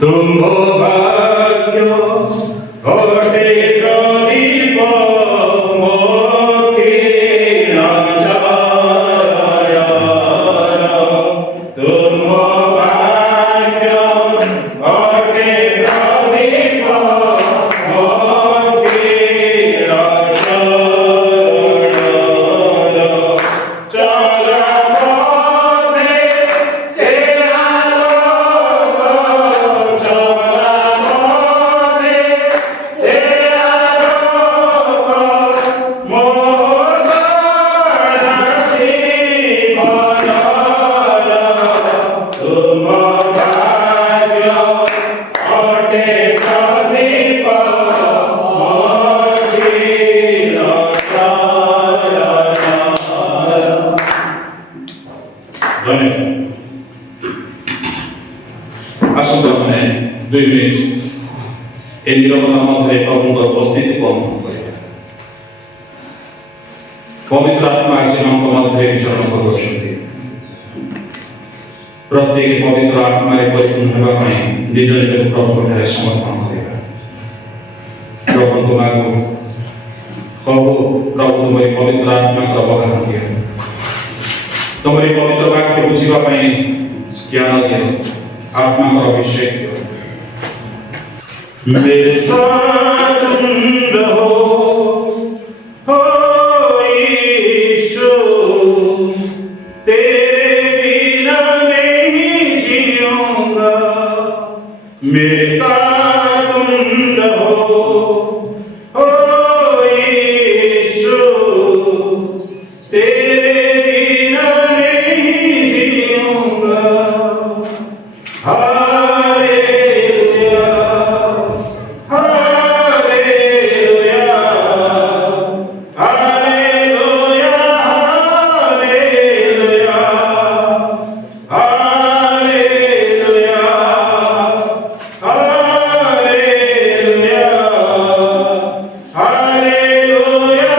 তুম্ভ ভাগ্য ঘটে প্রদীপ মুখের আচার। তুম্ভ ভাগ্য ঘটে প্রদীপ মুখের আচার। চলা পথে সে আলোক, চলা পথে সে আলোক, মোর সারা জীবনর। তুম ভাগ্য ঘটে প্রদীপ মুখের আচার। আসুন তাহলে 2 মিনিট এই নীরবতার মধ্যে প্রভুর উপস্থিতিকে অনুভব করি। পবিত্র আত্মা জীবন্ত মধ্যে বিচরণ କରୁଛନ୍ତି। ପ୍ରତ୍ୟେକ ପବିତ୍ର ଆତ୍ମାରେ ପରିପୂର୍ଣ୍ଣ ହେବା ପାଇଁ ନିଜ ନିଜକୁ ପ୍ରଭୁଠାରେ ସମର୍ପଣ କରିବା। ପ୍ରଭୁଙ୍କୁ ମାଗୁ, ପ୍ରଭୁ ତୁମରି ପବିତ୍ର ଆତ୍ମାଙ୍କର ବରଦାନ ଦିଅ। ତୁମରି ପବିତ୍ର ବାକ୍ୟ ବୁଝିବା ପାଇଁ ଜ୍ଞାନ ଦିଅ, आत्मा का अभिषेक हो। मेरे साथ हो यीशु, तेरे बिना नहीं जीऊंगा। मेरे साथ हो यीशु, तेरे बिना नहीं जीऊंगा। Hallelujah, hallelujah, hallelujah, hallelujah, hallelujah, hallelujah,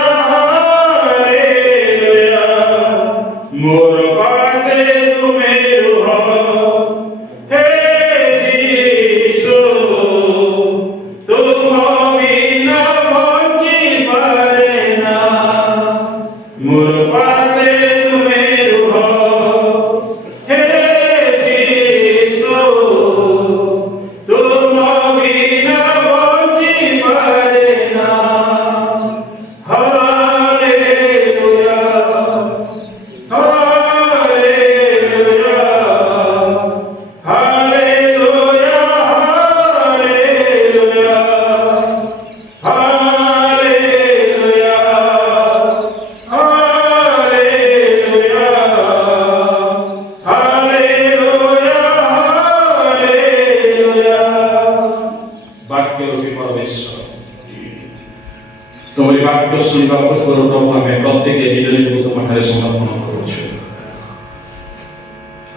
hallelujah, hallelujah. मोर पासे तुमे रुहो, मोर पासे तुमे रुहो, हे जीसु, तुम बिना बंची पारे ना। Hallelujah, hallelujah, hallelujah, hallelujah, hallelujah, तुम्हारी वाक्य सुनिबा पूर्व प्रभु आम प्रत्येक निज निजको तुमठारे समर्पण करुछु।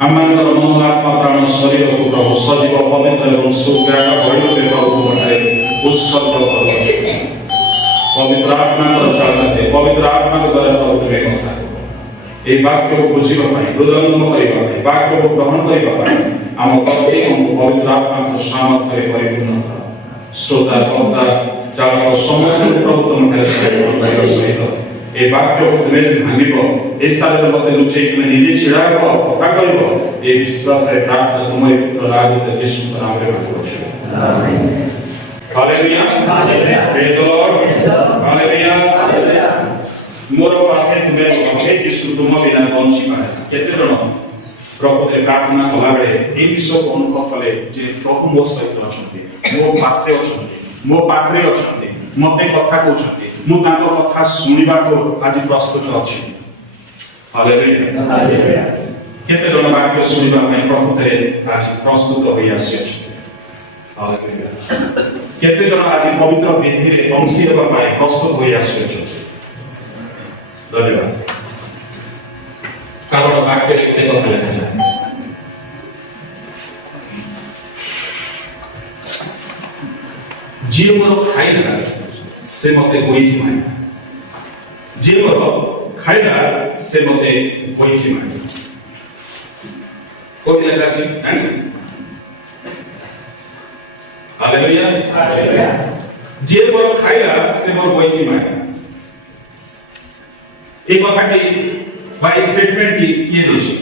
आमମାନଙ୍କର ମନ ଆତ୍ମା ପ୍ରାଣ ଶରୀରକୁ ପ୍ରଭୁ ସଜୀବ ପବିତ୍ର ଏବଂ ସୁଗ୍ରାହକ ବଳି ରୂପେ ପ୍ରଭୁ ତୁମଠାରେ ଉତ୍ସର୍ଗ କରୁଛୁ। ପବିତ୍ର ଆତ୍ମାଙ୍କର ଚାଳନାରେ ପବିତ୍ର ଆତ୍ମାଙ୍କ ଦ୍ୱାରା ପ୍ରଭୁ ତୁମେ କଥା କୁହ। ଏହି ବାକ୍ୟକୁ ବୁଝିବା ପାଇଁ, ହୃଦୟଙ୍ଗମ କରିବା ପାଇଁ, ବାକ୍ୟକୁ ଗ୍ରହଣ କରିବା ପାଇଁ ଆମ ପ୍ରତ୍ୟେକଙ୍କୁ ପବିତ୍ର ଆତ୍ମାଙ୍କ ସାମର୍ଥ୍ୟରେ ପରିପୂର୍ଣ୍ଣ କର। ଶ୍ରୋତା କର୍ତ୍ତା ଚାଳକ ସମସ୍ତଙ୍କୁ ପ୍ରଭୁ ତୁମଠାରେ ସମର୍ପଣ କରିବା ସହିତ এই বাক্য তুমি ভাঙিব, এই স্থানে মধ্যে লুচাই তুমি নিজে ছিড়া হব, কথা কইব। এই বিশ্বাসে প্রার্থনা তোমার পুত্র রাজত যিশুর নামে মাগছি। Amen. Hallelujah, hallelujah, praise the Lord, hallelujah, hallelujah. মোর পাশে তুমি হে যিশু, তুম বিনা বঞ্চি পারে না। কেতে জন প্রভুতে প্রার্থনা কলাবেলে এই বিষয় অনুভব কলে যে প্রভু মো সহিত অছন্তি, মো পাশে অছন্তি, মো পাখরে অছন্তি, মতে কথা কହୁଛନ୍ତି, ମୁଁ ତାଙ୍କ କଥା ଶୁଣିବାକୁ ଆଜି ପ୍ରସ୍ତୁତ ଅଛି। Hallelujah, hallelujah. କେତେ ଜଣ ବାକ୍ୟ ଶୁଣିବା ପାଇଁ ପ୍ରଭୁରେ ଆଜି ପ୍ରସ୍ତୁତ ହୋଇ ଆସିଅଛନ୍ତି। ହାଲେଲୁୟା। କେତେ ଜଣ ଆଜି ପବିତ୍ର ବିଧିରେ ଅଂଶୀ ହେବା ପାଇଁ ପ୍ରସ୍ତୁତ ହୋଇ ଆସିଅଛନ୍ତି। ଧନ୍ୟବାଦ। କାରଣ ବାକ୍ୟରେ କେତେ କଥା ଲେଖାଯାଏ। ଯିଏ ମୋର ଖାଇଲା से मते गोइठी माने, जे मोर खाइला से मते गोइठी माने। कोई लेखा छै हालेलुया जे मोर खाइला से मोर बइची माय এই কথাটি বা স্টেটমেন্টটি কে দিয়েছে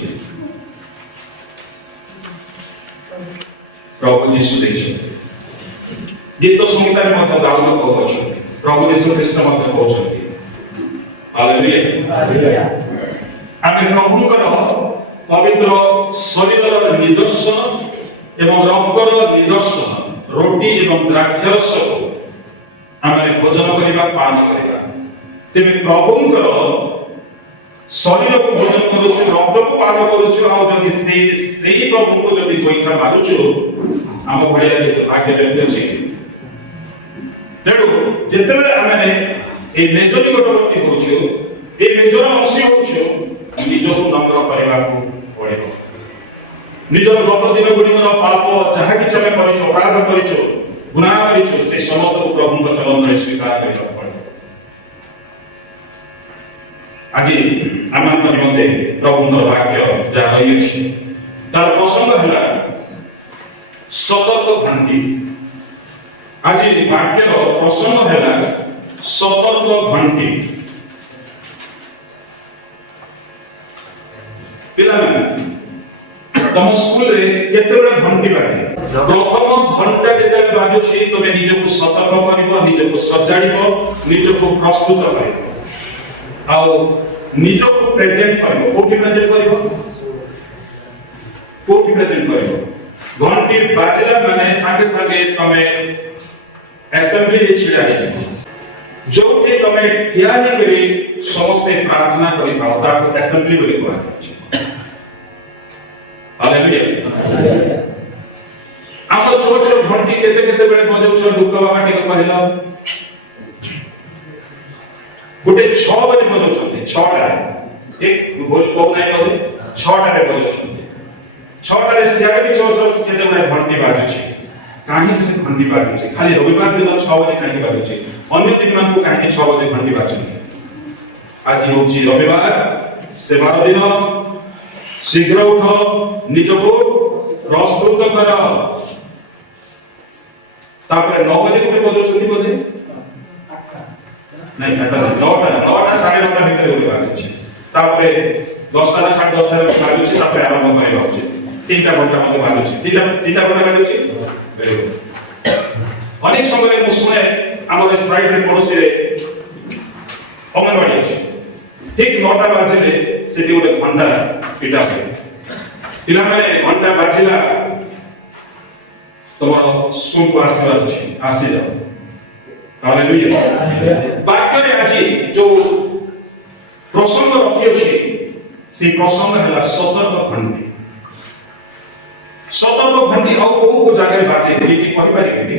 প্রভু যীশু দিয়েছে গীত সংহিতার মধ্যে দাউদ কହୁଛନ୍ତି প্রভু যীশু খ্রিস্ট মধ্যে কହୁଛନ୍ତି হালেলুয়া হালেলুয়া আমি প্রভুଙ୍କର পবিত্র শরীরର নিদর্শন এবং রক্তର নিদর্শন রুটি এবং দ্রাক্ষারসକୁ ଆମେ ଭୋଜନ କରିବା ପାନ କରିବା ତେବେ ପ୍ରଭୁଙ୍କର ଶରୀରକୁ ଭୋଜନ କରୁଛୁ ରକ୍ତକୁ ପାନ କରୁଛୁ ଆଉ ଯଦି ସେଇ ପ୍ରଭୁଙ୍କୁ ଯଦି ଗୋଇଠା ମାରୁଛୁ ଆମ ଭଳିଆ କେତେ ଭାଗ୍ୟ ବ୍ୟକ୍ତି ଅଛି ତେଣୁ ଯେତେବେଳେ ଆମେ এই ନିଜ ନିକଟବର୍ତ୍ତୀ ହେଉଛୁ এই ନିଜର ଅଂଶୀ ହେଉଛୁ ନିଜକୁ ନମ୍ର କରିବାକୁ ପଡ଼ିବ ନିଜର ଗତ ଦିନ ଗୁଡ଼ିକର ପାପ ଯାହା କିଛି ଆମେ କରିଛୁ ଅପରାଧ କରିଛୁ ଗୁନାହ କରିଛୁ ସେ ସମସ୍ତକୁ ପ୍ରଭୁଙ୍କ ଚରଣରେ ସ୍ୱୀକାର କରିବାକୁ ପଡ଼ିବ ଆଜି ଆମମାନଙ୍କ ନିମନ୍ତେ ପ୍ରଭୁଙ୍କର ବାକ୍ୟ ଯାହା ରହିଅଛି ତାର ପ୍ରସଙ୍ଗ ହେଲା ସତର୍କ ଘଣ୍ଟି ଆଜି ବାକ୍ୟର ପ୍ରସଙ୍ଗ ହେଲା ସତର୍କ ଘଣ୍ଟି ପିଲାମାନେ ତମ ସ୍କୁଲରେ କେତେବେଳେ ଘଣ୍ଟି ବାଜେ ପ୍ରଥମ ଘଣ୍ଟା ଯେତେବେଳେ ବାଜୁଛି ତମେ ନିଜକୁ ସତର୍କ କରିବ ନିଜକୁ ସଜାଡ଼ିବ ନିଜକୁ ପ୍ରସ୍ତୁତ କରିବ ଆଉ ନିଜକୁ ପ୍ରେଜେଣ୍ଟ କରିବ କୋଉଠି ପ୍ରେଜେଣ୍ଟ କରିବ ଘଣ୍ଟି ବାଜିଲା ମାନେ ସାଙ୍ଗେ ସାଙ୍ଗେ ତମେ ଆସେମ୍ବଲିରେ ଛିଡ଼ା ହେଇଯିବ ଯୋଉଠି ତମେ ଠିଆ ହେଇକରି ସମସ୍ତେ ପ୍ରାର୍ଥନା କରିଥାଅ ତାକୁ ଆସେମ୍ବଲି ବୋଲି କୁହାଯାଉଛି ହାଲେଲୁୟା ଆମର ଛୋଟ ଛୋଟ ଘଣ୍ଟି କେତେବେଳେ ବଜାଉଛ ଲୋକ ବାବା ଟିକେ କହିଲ ଗୋଟେ 6 ବଜେ ବଜାଉଛନ୍ତି 6ଟା ଏକ ଭୁଲ କହୁନାହିଁ ବୋଧେ 6ଟାରେ ବଜାଉଛନ୍ତି 6ଟାରେ ସିଆଡେ କେତେବେଳେ ଘଣ୍ଟି ବାଜୁଛି କାହିଁକି ସେ ଘଣ୍ଟି ବାଜୁଛି ଖାଲି ରବିବାର ଦିନ 6 ବଜେ କାହିଁକି ବାଜୁଛି ଅନ୍ୟ ଦିନମାନଙ୍କୁ କାହିଁକି 6 ବଜେ ଘଣ୍ଟି ବାଜୁନି ଆଜି ହେଉଛି ରବିବାର ସେବାର ଦିନ ଶୀଘ୍ର ଉଠ ନିଜକୁ ପ୍ରସ୍ତୁତ କର ତାପରେ 9 ବଜେ ଗୋଟେ ବଜାଉଛନ୍ତି ବୋଧେ नहीं बेटा 9टा 9:30 ଭିତରେ ଗୋଟେ ବାଜୁଛି ତାପରେ 10ଟା ନା 10:30 ରେ ବାଜୁଛି ତାପରେ ଆରମ୍ଭ କରିବା ଅଛି 3ଟା ଘଣ୍ଟା ମଧ୍ୟ ବାଜୁଛି 3ଟା ଘଣ୍ଟା ବାଜୁଛି ଅନେକ ସମୟରେ ମୁଁ ଶୁଣେ ଆମର ସାଇଡରେ ପଡ଼ୋଶୀରେ ଅଙ୍ଗନବାଡି ଅଛି ଠିକ 9ଟା ବାଜିଲେ ସେଠି ଗୋଟେ ଘଣ୍ଟା ପିଟା ହୁଏ ପିଲାମାନେ ଘଣ୍ଟା ବାଜିଲା ତମର ସ୍କୁଲକୁ ଆସିବାର ଅଛି ଆସିଯାଅ हालेलुया बाक्ୟରେ ଆଜି ଯୋଉ ପ୍ରସଙ୍ଗ ରଖିଅଛି সেই ପ୍ରସଙ୍ଗ ହେଲା ସତର୍କ ଘଣ୍ଟି ଆଉ କୋଉ ଜାଗାରେ ବାଜେ କି କହିପାରିବେ କି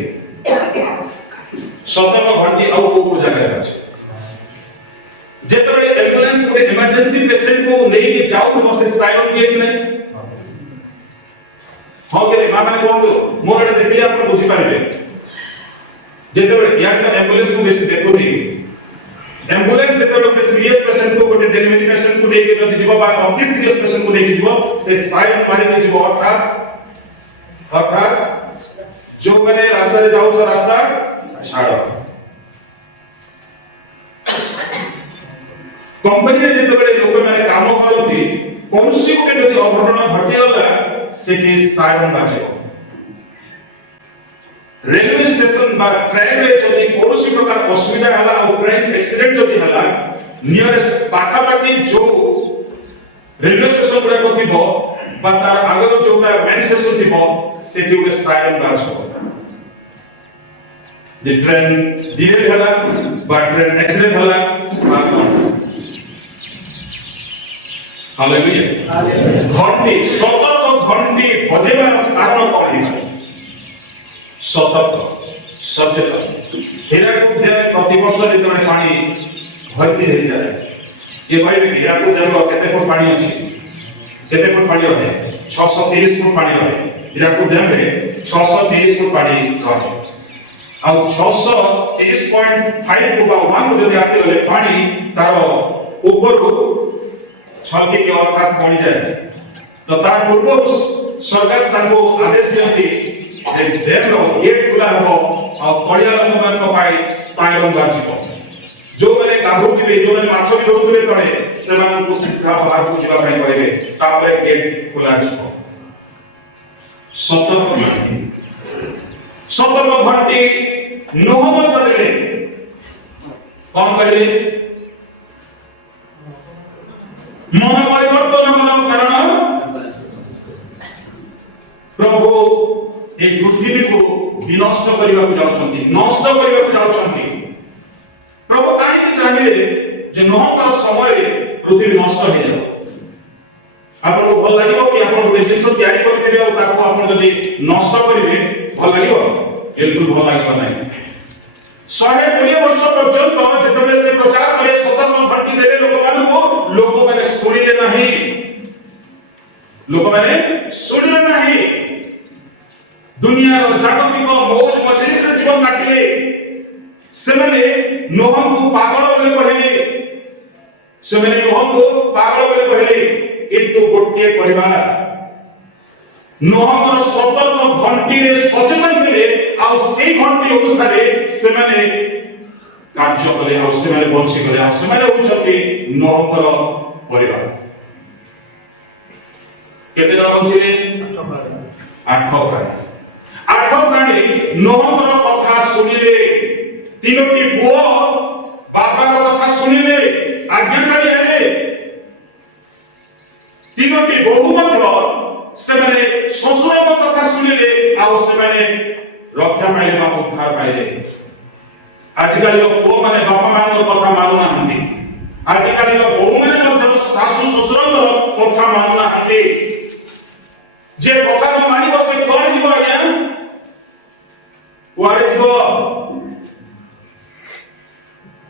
ସତର୍କ ଘଣ୍ଟି ଆଉ କୋଉ ଜାଗାରେ ବାଜେ ଯେତେବେଳେ ଆମ୍ବୁଲାନ୍ସ ଗୋଟେ ଇମର୍ଜେନ୍ସି ପେସେଣ୍ଟ କୁ ନେଇକି ଯାଉଥିବ ସେ ସାଇରନ୍ ଦିଏ କି ନାହିଁ ହଁ କି ମାନେ କୁହନ୍ତୁ ମୋର ଏଟା ଦେଖିଲେ ଆପଣ ବୁଝିପାରିବେ ଯେତେବେଳେ ୟାଙ୍କ ଆମ୍ବୁଲାନ୍ସ କୁ ବେଶୀ ଦେଖୁନି ଆମ୍ବୁଲାନ୍ସ ଯେତେବେଳେ ଗୋଟେ ସିରିୟସ୍ ପେସେଣ୍ଟ କୁ ଗୋଟେ ଡେଲିଭରି ପେସେଣ୍ଟ କୁ ନେଇକି ଯଦି ଯିବ ବା ଅତି ସିରିୟସ୍ ପେସେଣ୍ଟ କୁ ନେଇକି ଯିବ ସେ ସାଇରନ୍ ମାରିକି ଯିବ ଅର୍ଥାৎ ଯୋଉମାନେ ରାସ୍ତାରେ ଯାଉଛ ରାସ୍ତା ଛାଡ଼ କମ୍ପାନୀରେ ଯେତେବେଳେ ଲୋକମାନେ କାମ କରନ୍ତି କୌଣସି ଗୋଟେ ଯଦି ଅଘଟଣ ଘଟିଗଲା ସେଠି ସାଇରନ୍ ବାଜିବ रेलवे स्टेशन बा ट्रेन रे जदी कोनोसी प्रकार असुविधा होला और ट्रेन एक्सीडेंट जदी होला नियरेस्ट पाखा पाखी जो रेलवे स्टेशन गुडा को थिबो बा तार आगर जोटा मेन स्टेशन थिबो सेठी उडे साइरन बाजो जे ट्रेन डिले होला बा ट्रेन एक्सीडेंट होला बा हालेलुया घंटी सतर्क घंटी बजेबार कारण कोन सतर्क सचेतन हीराकुद डैम प्रतिवर्ष जेतबे पानी भर्ती हो जाए ये भाई हीराकुद डैम रो केते फुट पानी अछि केते फुट पानी रहे 630 फुट पानी रहे हीराकुद डैम रे 630 फुट पानी रहे आ 630.5 फुट बा 1 जदि आसी गले पानी तारो ऊपर छलके के अर्थात पड़ी जाए तो तार पूर्व सरकार ताको आदेश दियंती से डैम रो गेट खुला हो आ तळिया लोकमान को पाई साइरन बाजिबो जो मैंने गाधुथिबे जो मैंने माछ भी धरुथिबे तळे सेमान को सीधा बाहर को जीवा पाई कहबे तापरे गेट खुला जिवो सतर्क घंटी नोह मध्य देले कौन कहले मन परिवर्तन करो कारण प्रभु ए पृथ्वी को विनष्ट करबा को जाउछंती नष्ट करबा को जाउछंती प्रभु काहे चाहिए जे नोहर समय पृथ्वी नष्ट हो जाए आपन को भल लागिबो कि आपन बेसिस तैयारी करथिबे और ताको आपन जदी नष्ट करिवे भल लागिबो बिल्कुल भल लागिबो नाही 120 वर्ष पर्यंत जेतबे से प्रचार करे सतर्क घंटी देले लोक माने सुनिले नाही लोक माने सुनिले नाही दुनिया रो जागतिक मौज मजे से जीवन काटिले सेमने नोह को पागल बोले कहले सेमने नोह को पागल बोले कहले किंतु गोटे परिवार नोहर सतर्क घंटी रे सचेतन थिले आ सेई घंटी अनुसार सेमने कार्य करे आ सेमने बंची करे आ सेमने होछथि नोहर परिवार केते जण बंचिले 8 प्राणी नोहर कथा सुनिले तीनोटी पुओ बापार कथा सुनिले आज्ञाकारी हेले तीनोटी बहु मध्य सेमाने ससुरक कथा सुनिले आ सेमाने रक्षा पाइले बा उद्धार पाइले आजिकाली पुओ माने बापा मान कथा मानु नाहंती आजिकाली बहु माने मध्य सासु ससुरक कथा मानु नाहंती जे कथा न मानिबो से कोन जीव आज्ञा कुआरे जीव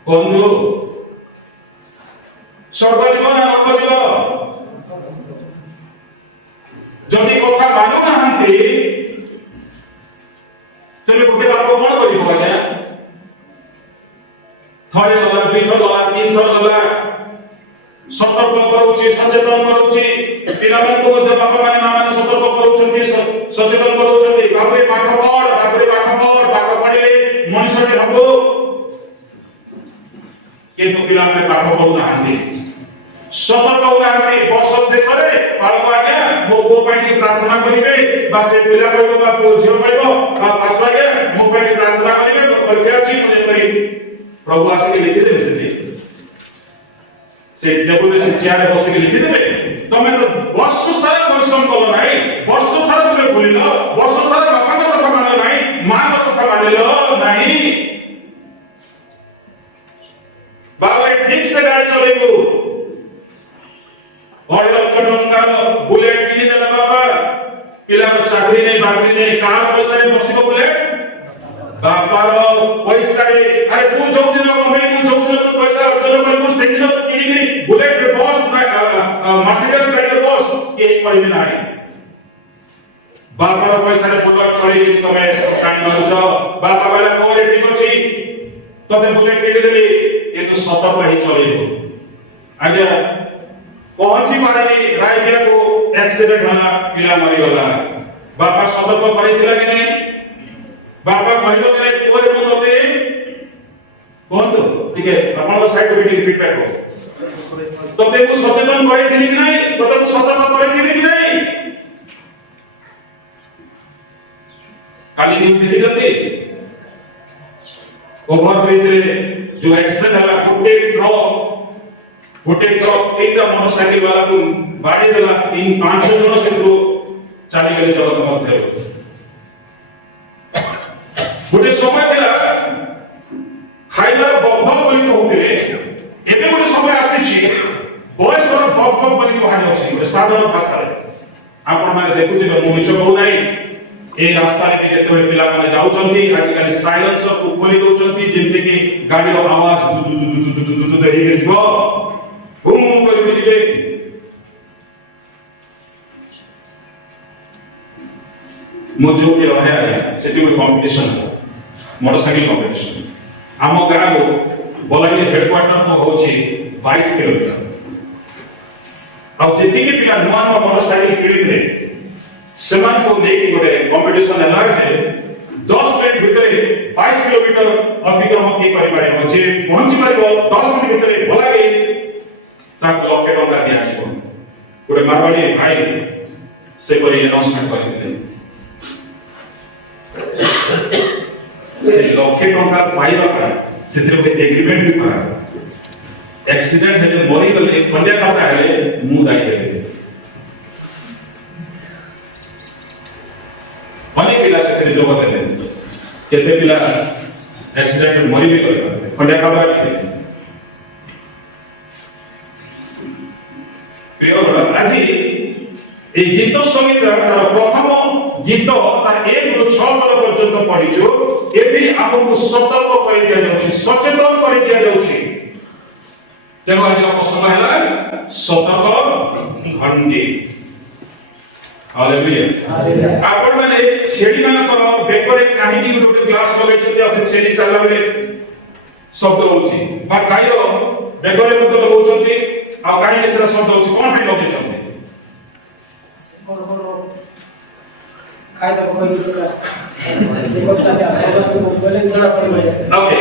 बंधु स्वर्ग जीवन नरक जीवन जदि कथा मानु नाहंती तबे गोटे बाप कोन करिवो आज्ञा थरे गला दुई थर गला तीन थर गला सतर्क करूची सचेतन करूची पिलाମାନଙ୍କୁ ମଧ୍ୟ ବାପା ମାନେ ମା ମାନେ ସତର୍କ କରୁଛନ୍ତି ସଚେତନ କରୁଛନ୍ତି ବାବୁରେ ପାଠ ପଢ ପାଠ ପଢିଲେ ମଣିଷଟେ ହବ କିନ୍ତୁ ପିଲାମାନେ ପାଠ ପଢୁନାହାନ୍ତି ସତର୍କ ହଉନାହାନ୍ତି ବର୍ଷ ଶେଷରେ ବାଳକ ଆଜ୍ଞା ମୋ ପୁଅ ପାଇଁ ପ୍ରାର୍ଥନା କରିବେ ବା ସେ ପିଲା କହିବ ବା ପୁଅ ଝିଅ କହିବ ବା ପାଷ୍ଟର ଆଜ୍ଞା ମୋ ପାଇଁ ପ୍ରାର୍ଥନା କରିବେ ମୋର ପରୀକ୍ଷା ଅଛି ମୁଁ ଯେପରି ପ୍ରଭୁ ଆସିକି ଲିଖିଦେବେ से टेबल से चेयर बस के लिखि देबे तमे तो वर्ष सारा परिश्रम कलो नाही वर्ष सारा तुमे भूलिलो वर्ष सारा बापा के कथा मानलो नाही मां के कथा मानलो नाही बाबा ठीक से गाड़ी चलेबू 2 लाख टंकार बुलेट किनि देला बाबा पिला चाकरी नहीं बाकरी नहीं कार पैसा रे बसिबो बुलेट बापार पैसा रे अरे तू जो दिन कमे तू जो दिन तो पैसा अर्जन करबू से दिन तो किनि बुलेट रे बॉस मर्सिडीज गाड़ी रे बॉस के करबे नाही बापार पैसा रे बुलेट चढ़ी कि तमे गाड़ी मारुछ बापा वाला कोरे ठीक अछि तते बुलेट के देली ये तो सतर्क ही चलेबो आगे पहुंची पारेनी रायगिया को एक्सीडेंट होला पिला मरि गला बापा सतर्क करिथिला कि नहीं बापा कहलो कि नहीं कोरे मो तते कोन तो ठीक है अपन साइड मीटिंग फीडबैक हो तते को सचेतन करिथिली कि नहीं तते को सतर्क करिथिली कि नहीं काली न्यूज देखिछथि ओवर ब्रिज रे जो एक्सीडेंट होला गोटे ट्रक तीनटा मोटरसाइकिल वाला को बाड़ी देला 3-5 जन सेठू चली गले जगत मध्य गोटे समय थिला खाइबार बकबक बोली कहउथिले एबे गोटे समय आसीछि बयसर बकबक बोली कहा जाउछि गोटे साधारण भाषा रे आपण माने देखुथिबे मु मिछ कहू नाही ए रास्ता रे जेतेबे पिला माने जाउछंती आज काली साइलेंसर को खोली दउछंती जेंते कि गाड़ी रो आवाज दु दु दु दु देहि गेलिबो बूम करि बुझिबे मो जो के रहे आ सेटी को कंपटीशन मोटरसाइकिल कंपटीशन आम गाँव को बलांगीर हेडक्वार्टर को होची 22 किलोमीटर आ जेति के पिला नुआ नुआ मोटरसाइकिल किनिले सेमान को लेके गोटे कंपटीशन हला जे କି କରିପାରିବ ଯେ ପହଞ୍ଚି ପାରିବ 10 ମିନିଟ୍ ଭିତରେ ଭଲାଗି ତାକୁ ଲକ୍ଷେ ଟଙ୍କା ଦିଆଯିବ। ଗୋଟେ ମାରବାଡ଼ି ଭାଇ ସେପରି ଆନାଉନ୍ସମେଣ୍ଟ କରିଥିଲେ। ସେ ଲକ୍ଷେ ଟଙ୍କା ପାଇବା ପାଇଁ ସେଥିରେ ଗୋଟେ ଏଗ୍ରିମେଣ୍ଟ ବି କରାଗଲା। एक्सीडेंट हेले मरी गले खंडिया कापड़ा हेले मुंह दाई देले अनेक पिला से जोग देले केते पिला एक्सीडेंट मरी भी गले खंडिया कापड़ा प्रिय आज এই গীত সঙ্গীত তার প্রথম গীত তার 1 ରୁ 6 পদ পর্যন্ত পড়িছো এটি আমাকে সতর্ক করে দিয়া যাচ্ছে সচেতন করে দিয়া যাচ্ছে। तेणु आज प्रसंग है सतर्क घंटी। हालेलुया आपण माने छेड़ी मानकर बेकरे काहींकी गोटे ग्लास लगे छथि आ से छेड़ी चलला बेले शब्द होछि बा गाईरो बेकरे मत लगौछथि आ काहींके से शब्द होछि कोन है लगे छथि खाइदा कोई इसका देखो चले बोले जरा पड़ी ओके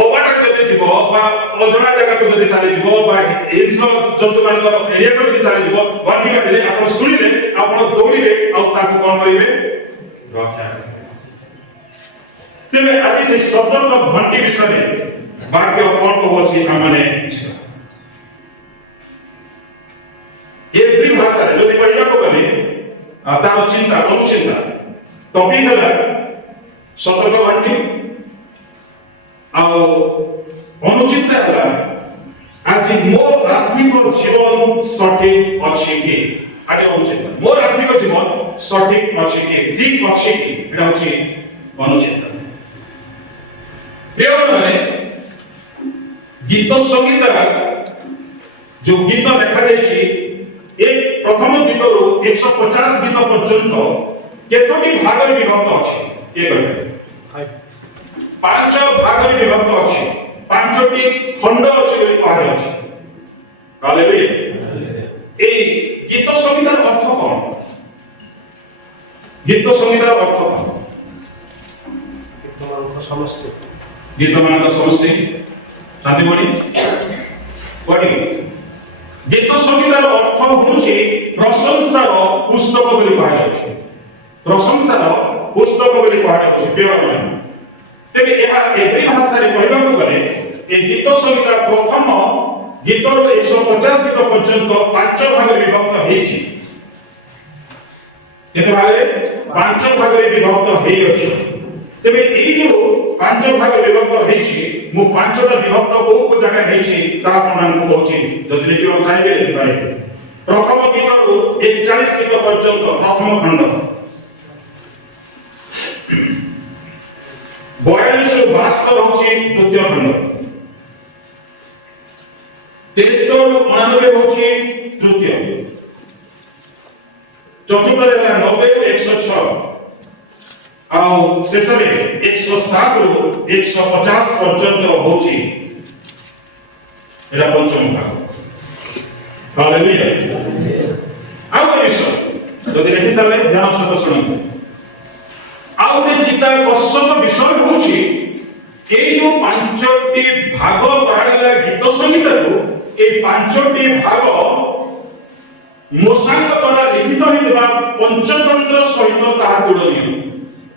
ओ वाटर जदि थिबो बा ओजोना जगह को जदि चली जिवो बा इनसो जंतु मानकर एरिया को जदि चली जिवो घंटी का आपण सुनिले आपण दौड़िबे आ ताको कोन करिवे रक्षा तेबे आदि से सतर्क घंटी विषय में वाक्य कोन कहउछि हमने एवरी भाषा जदि कहला को गले तार चिंता अनुचिंता टॉपिक है सतर्क घंटी आ अनुचिंता है आज मो आत्मिक जीवन सठिक अछि कि आज अनुचिंता मोर आत्मिक जीवन सठिक अछि कि ठीक अछि कि एटा होछि अनुचिंता। देव माने गीत संगीत जो गीत देखा जायछि एक प्रथम गीतरू 150 गीत पर्यंत केतोटी भागरे विभक्त अछि ए गटे 5 भागरे विभक्त अछि 5टी खंड अछि बोली कहा जायछि। हालेलुया ए गीत संगीतर अर्थ कोन गीत संगीतर अर्थ कोन गीत मान समष्टि शांति बड़ी बड़ी गीत संगीतर अर्थ होछि प्रशंसार पुस्तक बोली कहा जायछि प्रशंसार पुस्तक बोली कहा जायछि बेवरण तेबे एहा एवरी भाषा रे कहबा को गले ए गीत संगीत प्रथम गीतर 150 गीत पर्यंत 5 भाग रे विभक्त हेछि केते भाग रे 5 भाग रे विभक्त हेइ अछि तेबे ए जो 5 भाग विभक्त हेछि मु 5टा विभक्त को जगह हेछि ता आपण को कहछि जदि देखियो चाहिबे देखि पारे प्रथम गीतरू 41 गीत पर्यंत प्रथम खंड 42 ରୁ 72 होछि द्वितीय खंड 23 ରୁ 99 होछि तृतीय चतुर्थ रे 90 ରୁ 106 आ शेष रे 107 ରୁ 150 पर्यंत होछि एरा पंचम भाग। हालेलुया आउ विषय जदि देखि साले ध्यान सहित सुनंतु आउ ने चिता कष्ट विषय होछि ए जो 5टी भाग कराइला गीत संगीत को ए 5टी भाग मोसांक द्वारा लिखित होइबा पंचतंत्र सहित ता तुलनीय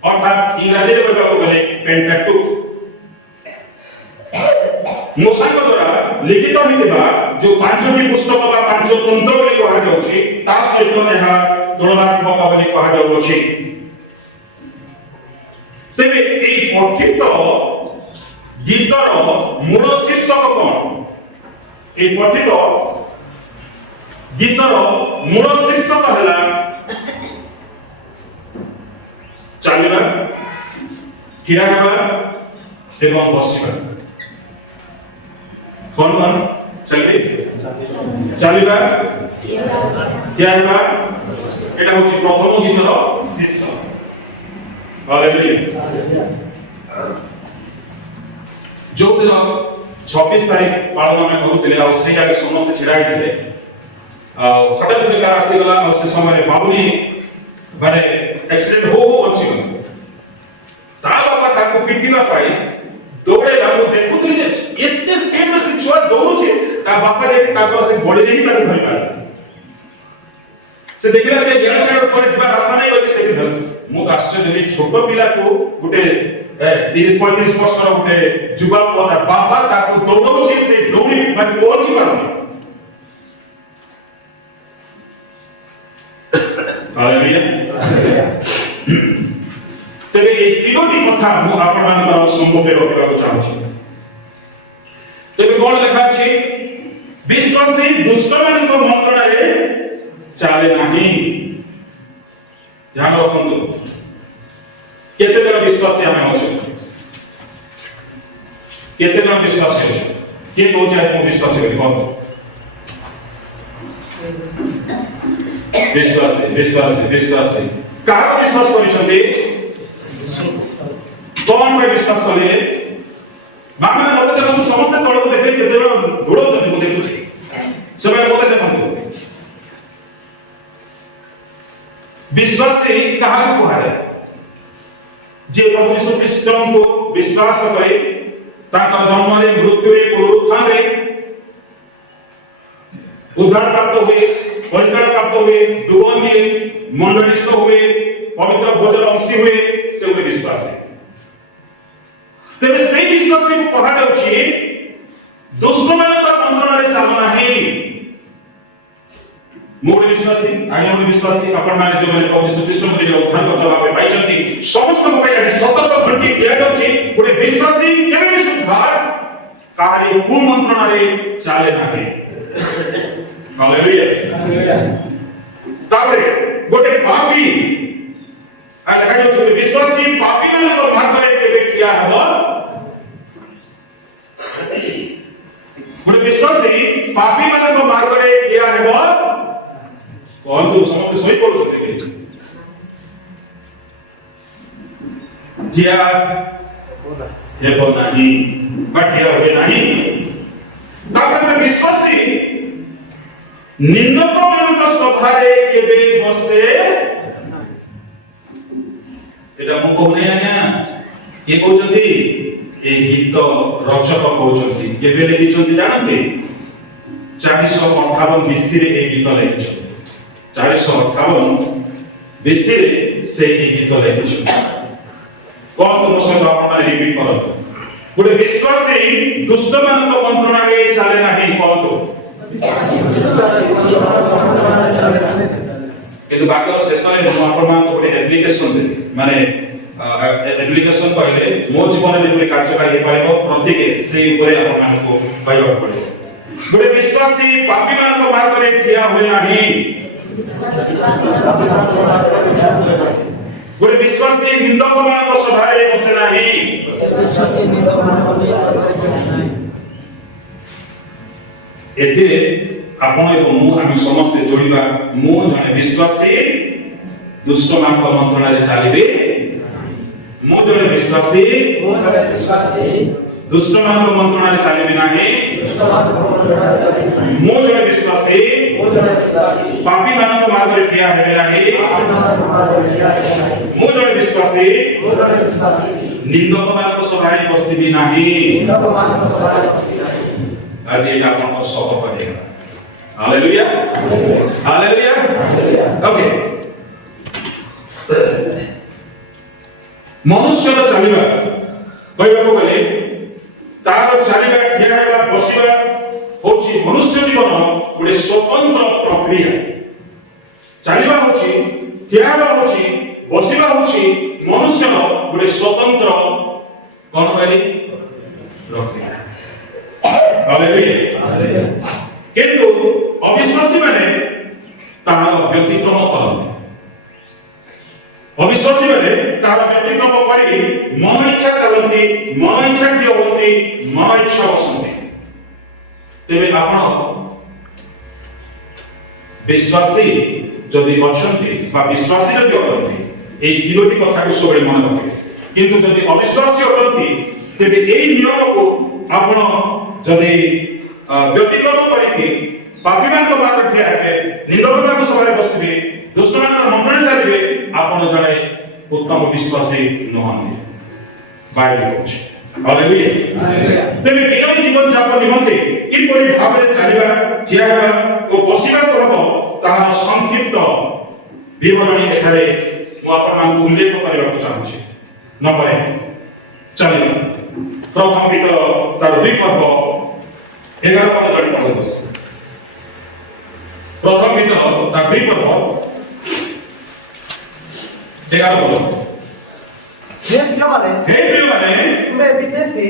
अर्थात इंग्रजी रे कहबा गले पेंटाटुक मोसांक द्वारा लिखित होइबा जो 5टी पुस्तक बा 5 तंत्र बोली कहा जाउछि ता सहित एहा तुलनात्मक बोली कहा जाउछि। तेबे ए पठित गीतर मूल शीर्षक कोन ए पठित गीतर मूल शीर्षक हला चालिबा किरा हेबा एवं बसिबा कोन कोन चलबे चालिबा किरा हेबा एटा होछि प्रथम गीतर शीर्षक। हालेलुया जो दिन 26 तारीख पालन में करूतिले आ से जाके समस्त छिड़ा गेले आ हठात बेकार आसी गला आ से समय बाबुनी माने एक्सीडेंट हो अछि ता बाबा ताको पिटिना पाई दौड़े ला देखिला से गेला साइड पर जिबा रास्ता नहीं होई से दिल मु आश्चर्य देबी छोट पिला को गुटे 30-35 वर्षर गुटे जुवा पोता बापा ताको दौड़ौछि से दौड़ी माने पहुंची पारुनी हालेलुया तेरे ए तीनोटी कथा मु आपण मानकर सम्मुखे रखिବାକୁ चाहूछि तेरे कोन लेखा अछि विश्वासी दुष्टମାନଙ୍କ मंत्रणारे चाले नाही ध्यान रखନ୍ତୁ केते जन विश्वासी हमें अछि केते जन विश्वासी अछि के कहै छै हम विश्वासी करी कोन विश्वासी विश्वासी विश्वासी काहा विश्वास करिसथि कौन पे विश्वास कले माने मते देखु समस्त तळ को देखले केते जन घोड़ो जन को देखु समय मते देखु विश्वासी काहा को कहारे जे प्रभु यीशु ख्रीष्ट को विश्वास करे ताकर जन्म रे मृत्यु रे पुनरुत्थान रे उद्धार प्राप्त हुए परित्राण प्राप्त हुए डुबन दिए मंडलिस्थ हुए पवित्र भोजन अंशी हुए से उन्हें विश्वास है तेरे से विश्वासी को कहा जाउछि दुष्ट मानकर मंत्रणा रे चालना है मोर विश्वासी आगे मोर विश्वासी अपन माने जो माने प्रभु यीशु ख्रीष्ट को जो उद्धार करता भाबे पाइछंती समस्त को पाइ सतर्क घंटी दिया जाउछि गोटे विश्वासी केबे भी सुधार काहे को मंत्रणा रे चाले नाही हालेलुया तापरे गोटे पापी आ देखा जो विश्वासी पापी मान को मार्ग रे केबे किया हबो गोटे विश्वासी पापी मान को मार्ग रे किया हबो कौन तो समस्त सोई पड़ो छथि किया हेबो नाही बटिया होय नाही तापरे विश्वासी निंदक मानक सभारे केबे बसे एटा मु कहने आना ये कहउछंती ए गीत रचक कहउछंती केबे लिखिछंती जानते 458 बीसी रे ए गीत लिखिछंती 458 बीसी रे से ए गीत लिखिछंती कोन तो मसत आपण रिपीट करो गोटे विश्वासी दुष्ट मानक मंत्रणा रे चाले नाही कोन तो किंतु बाकी शेष में आपण मान को एप्लीकेशन दे माने एप्लीकेशन कहले मो जीवन में पूरी कार्यकारी हे पाइबो प्रत्येक से ऊपर आपण मान को कहबा पड़े गोटे विश्वासी पापी मान को मार्ग रे ठिया होय नाही गोटे विश्वासी निंदक मान को सभा रे बसे नाही एते आपण एवं मु आमी समस्त जोड़िबा मु जने विश्वासी दुष्ट मानक मंत्रणा रे चालिबे मु जने विश्वासी दुष्ट मानक मंत्रणा रे चालिबे नाही मु जने विश्वासी पापी मानक मार्ग रे ठिया हेबे नाही मु जने विश्वासी निंदक मानक सभाय बसिबी नाही आज एटा आपण सब करेगा हालेलुया हालेलुया ओके मनुष्य चलिबा कहबा को गले तार चलिबा ठिया हेबा बसिबा होची मनुष्य जीवन गोटे स्वतंत्र प्रक्रिया चलिबा होची ठिया हेबा होची बसिबा होची मनुष्य गोटे स्वतंत्र कोन कहली प्रक्रिया हालेलुया किंतु अविश्वासी माने तार व्यतिक्रम करते अविश्वासी माने तार व्यतिक्रम करी मन इच्छा चलती मन इच्छा किए होती मन इच्छा बसंती तेबे आपण विश्वासी जदि अछंती बा विश्वासी जदि अछंती ए तीनोटी कथा को सबले मन रखिबे किंतु जदि अविश्वासी अछंती तेबे एई नियम को आपण जदि व्यतिक्रम करिके पापी मान को मार्ग ठिया हेबे निंदक मान सभारे बसिबे दुष्ट मान मंत्रण चलिबे आपण जने उत्तम विश्वासी नहंती बाइबल कहछ हालेलुया तेबे बिना जीवन जापन निमंते किपरि भाबरे चलिबा ठिया हेबा ओ बसिबा करब ताहा संक्षिप्त ବିବରଣୀ ଏଠାରେ ମୁଁ ଆପଣମାନଙ୍କୁ ଉଲ୍ଲେଖ କରିବାକୁ ଚାହୁଁଛି। ନମ୍ବର 1 ଚାଲିବ ପ୍ରଥମ ପିତର ତାର 2 ପର୍ବ 11 ପଦ ଜଣେ ପଢନ୍ତୁ। ପ୍ରଥମ ପିତର ତାର 2 ପର୍ବ 11 ପଦ। हे प्रियମାନେ हे प्रियମାନେ ତୁମେ ବିଦେଶୀ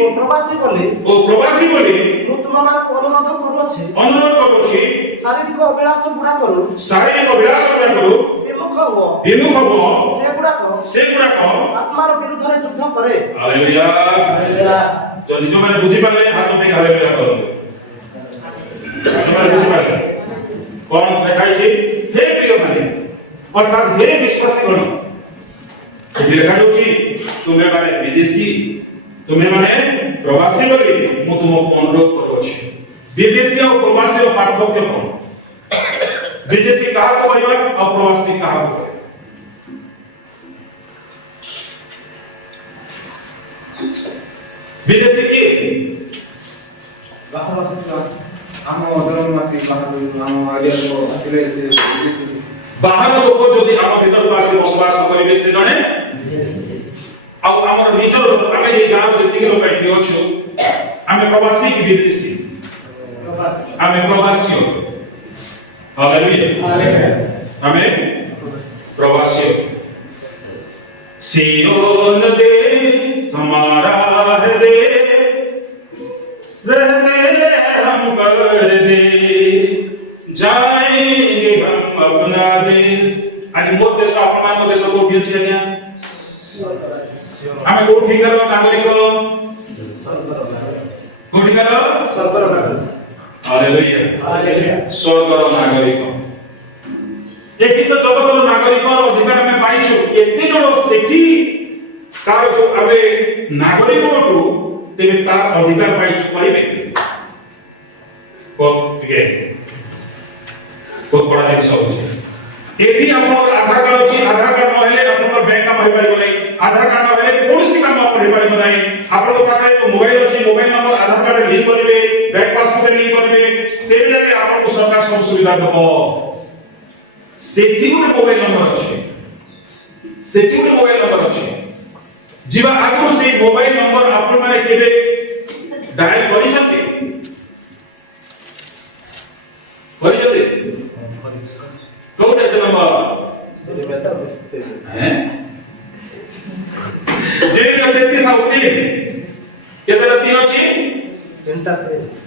ଓ ପ୍ରବାସୀ ବୋଲି ମୁଁ ତୁମମାନଙ୍କୁ ଅନୁରୋଧ କରୁଅଛି ଶାରୀରିକ ଅଭିଳାଷ ଗୁଡ଼ାକରୁ ବିମୁଖ ହୁଅ ସେଗୁଡ଼ାକ ଆତ୍ମାର ବିରୁଦ୍ଧରେ ଯୁଦ୍ଧ କରେ। ହାଲେଲୁୟା। ଯଦି ଯୋଉମାନେ ବୁଝିପାରିଲେ ହାତ ଉଠେଇ ହାଲେଲୁୟା କରନ୍ତୁ। ଯୋଉମାନେ ବୁଝିପାରିଲେ କଣ ଲେଖାଇଛି? ହେ ପ୍ରିୟମାନେ ଅର୍ଥାৎ ହେ ବିଶ୍ୱାସୀଗଣ, ଏଠି ଲେଖାଯାଉଛି ତୁମେ ମାନେ ବିଦେଶୀ, ତୁମେ ମାନେ ପ୍ରବାସୀ ବୋଲି ମୁଁ ତୁମକୁ ଅନୁରୋଧ କରୁଅଛି। ବିଦେଶୀ ଆଉ ପ୍ରବାସୀର ପାର୍ଥକ୍ୟ କଣ? ବିଦେଶୀ କାହାକୁ କହିବା ଆଉ ପ୍ରବାସୀ କାହାକୁ କହିବା? ବିଦେଶୀ କିଏ? ବାହାର ଆମ ଜନ୍ମମାଟି ଆମ ଏରିଆକୁ ଆସିଲେ ସେ ବାହାର ଲୋକ ଯଦି ଆମ ଭିତରକୁ ଆସି ବସବାସ କରିବେ ସେ ଜଣେ ଆଉ ଆମର ନିଜର ଆମେ ଏଇ ଗାଁର ଯେତିକି ଲୋକ ଏଠି ଅଛୁ ଆମେ ପ୍ରବାସୀ କି ବିଦେଶୀ? ଆମେ ପ୍ରବାସୀ। ହାଲେଲୁୟା। ଆମେ प्रवासी सियोन देश हमारा है देश, रहते हम कर दे जाएंगे हम अपना देश। आज मोर देश अपना देश को भी अच्छे हैं हमें कोठी करो नागरिक कोठी करो हालेलुया हालेलुया स्वर्गर नागरिक एठी तो जगतर नागरिक अधिकार हमें पाइछु एते जण सेठी तार जो आबे नागरिक होटु तेरे तार अधिकार पाइछु करिवे को के को पड़ा दिन सब एठी आपन आधार कार्ड अछि आधार कार्ड न हेले आपन बैंक काम होई परिबो नै आधार कार्ड न हेले कोनोसी काम होई परिबो नै आपन तो पाखरे तो मोबाइल अछि मोबाइल नंबर आधार कार्ड लिंक करिवे बैंक पासबुक लिंक करिवे तेरे जाके आपन को सरकार सब सुविधा देबो सेठी गुटे मोबाइल नंबर अछि सेठी गुटे मोबाइल नंबर अछि जीवा आगु से मोबाइल नंबर आपन माने केबे डायल करि छथि कोटे से नंबर हैं जे 33 आउ 3 केतेला 3 अछि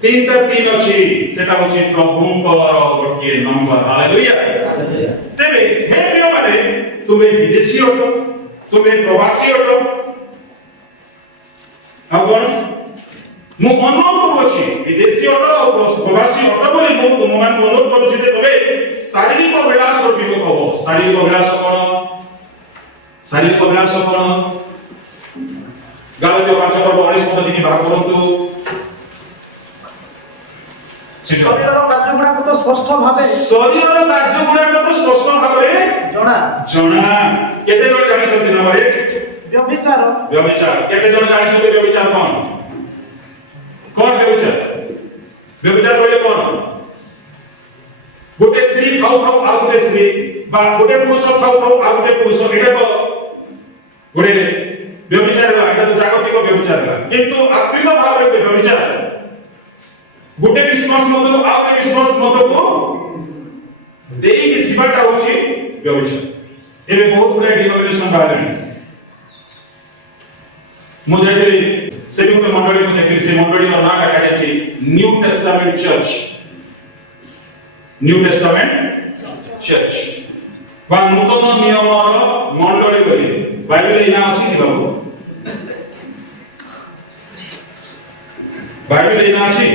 तीनटा 3 अछि सेटा होछि प्रभुंकर गोटे नंबर। हालेलुया तेबे हे प्रिय माने तुमे विदेशी हो तुमे प्रवासी हो अगर मु अनुरोध करूछि विदेशी हो और प्रवासी हो बोली मु तुम मान अनुरोध करूछि जे तबे शारीरिक अभिलाष और विमुख हो। शारीरिक अभिलाष कोन गालातिया 5:19 पद बाहर करंतु शरीरर कार्य गुडा तो स्पष्ट भाबे शरीरर कार्य गुडा तो स्पष्ट भाबे जणा केते जण जानि छथि नंबर 1 व्यभिचार केते जण जानि छथि व्यभिचार कोन व्यभिचार कहले कोन गोटे स्त्री खाऊ आ गोटे स्त्री बा गोटे पुरुष खाऊ आ गोटे पुरुष एटा तो गोटे व्यभिचार ला एटा तो जागतिक व्यभिचार ला किंतु आत्मिक भाव रे व्यभिचार गोटे विश्वास मत को आ गोटे विश्वास मत को देई के जीवनटा होची व्यभिचार। एबे बहुत गुडे डिनोमिनेशन बाहरनी मु जाइतली से गोटे मंडली को देखली से मंडली रो नाम लिखा जायछि न्यू टेस्टामेंट चर्च बा नूतन नियम रो मंडली बोली बाइबल इना अछि कि बाबू बाइबल इना अछि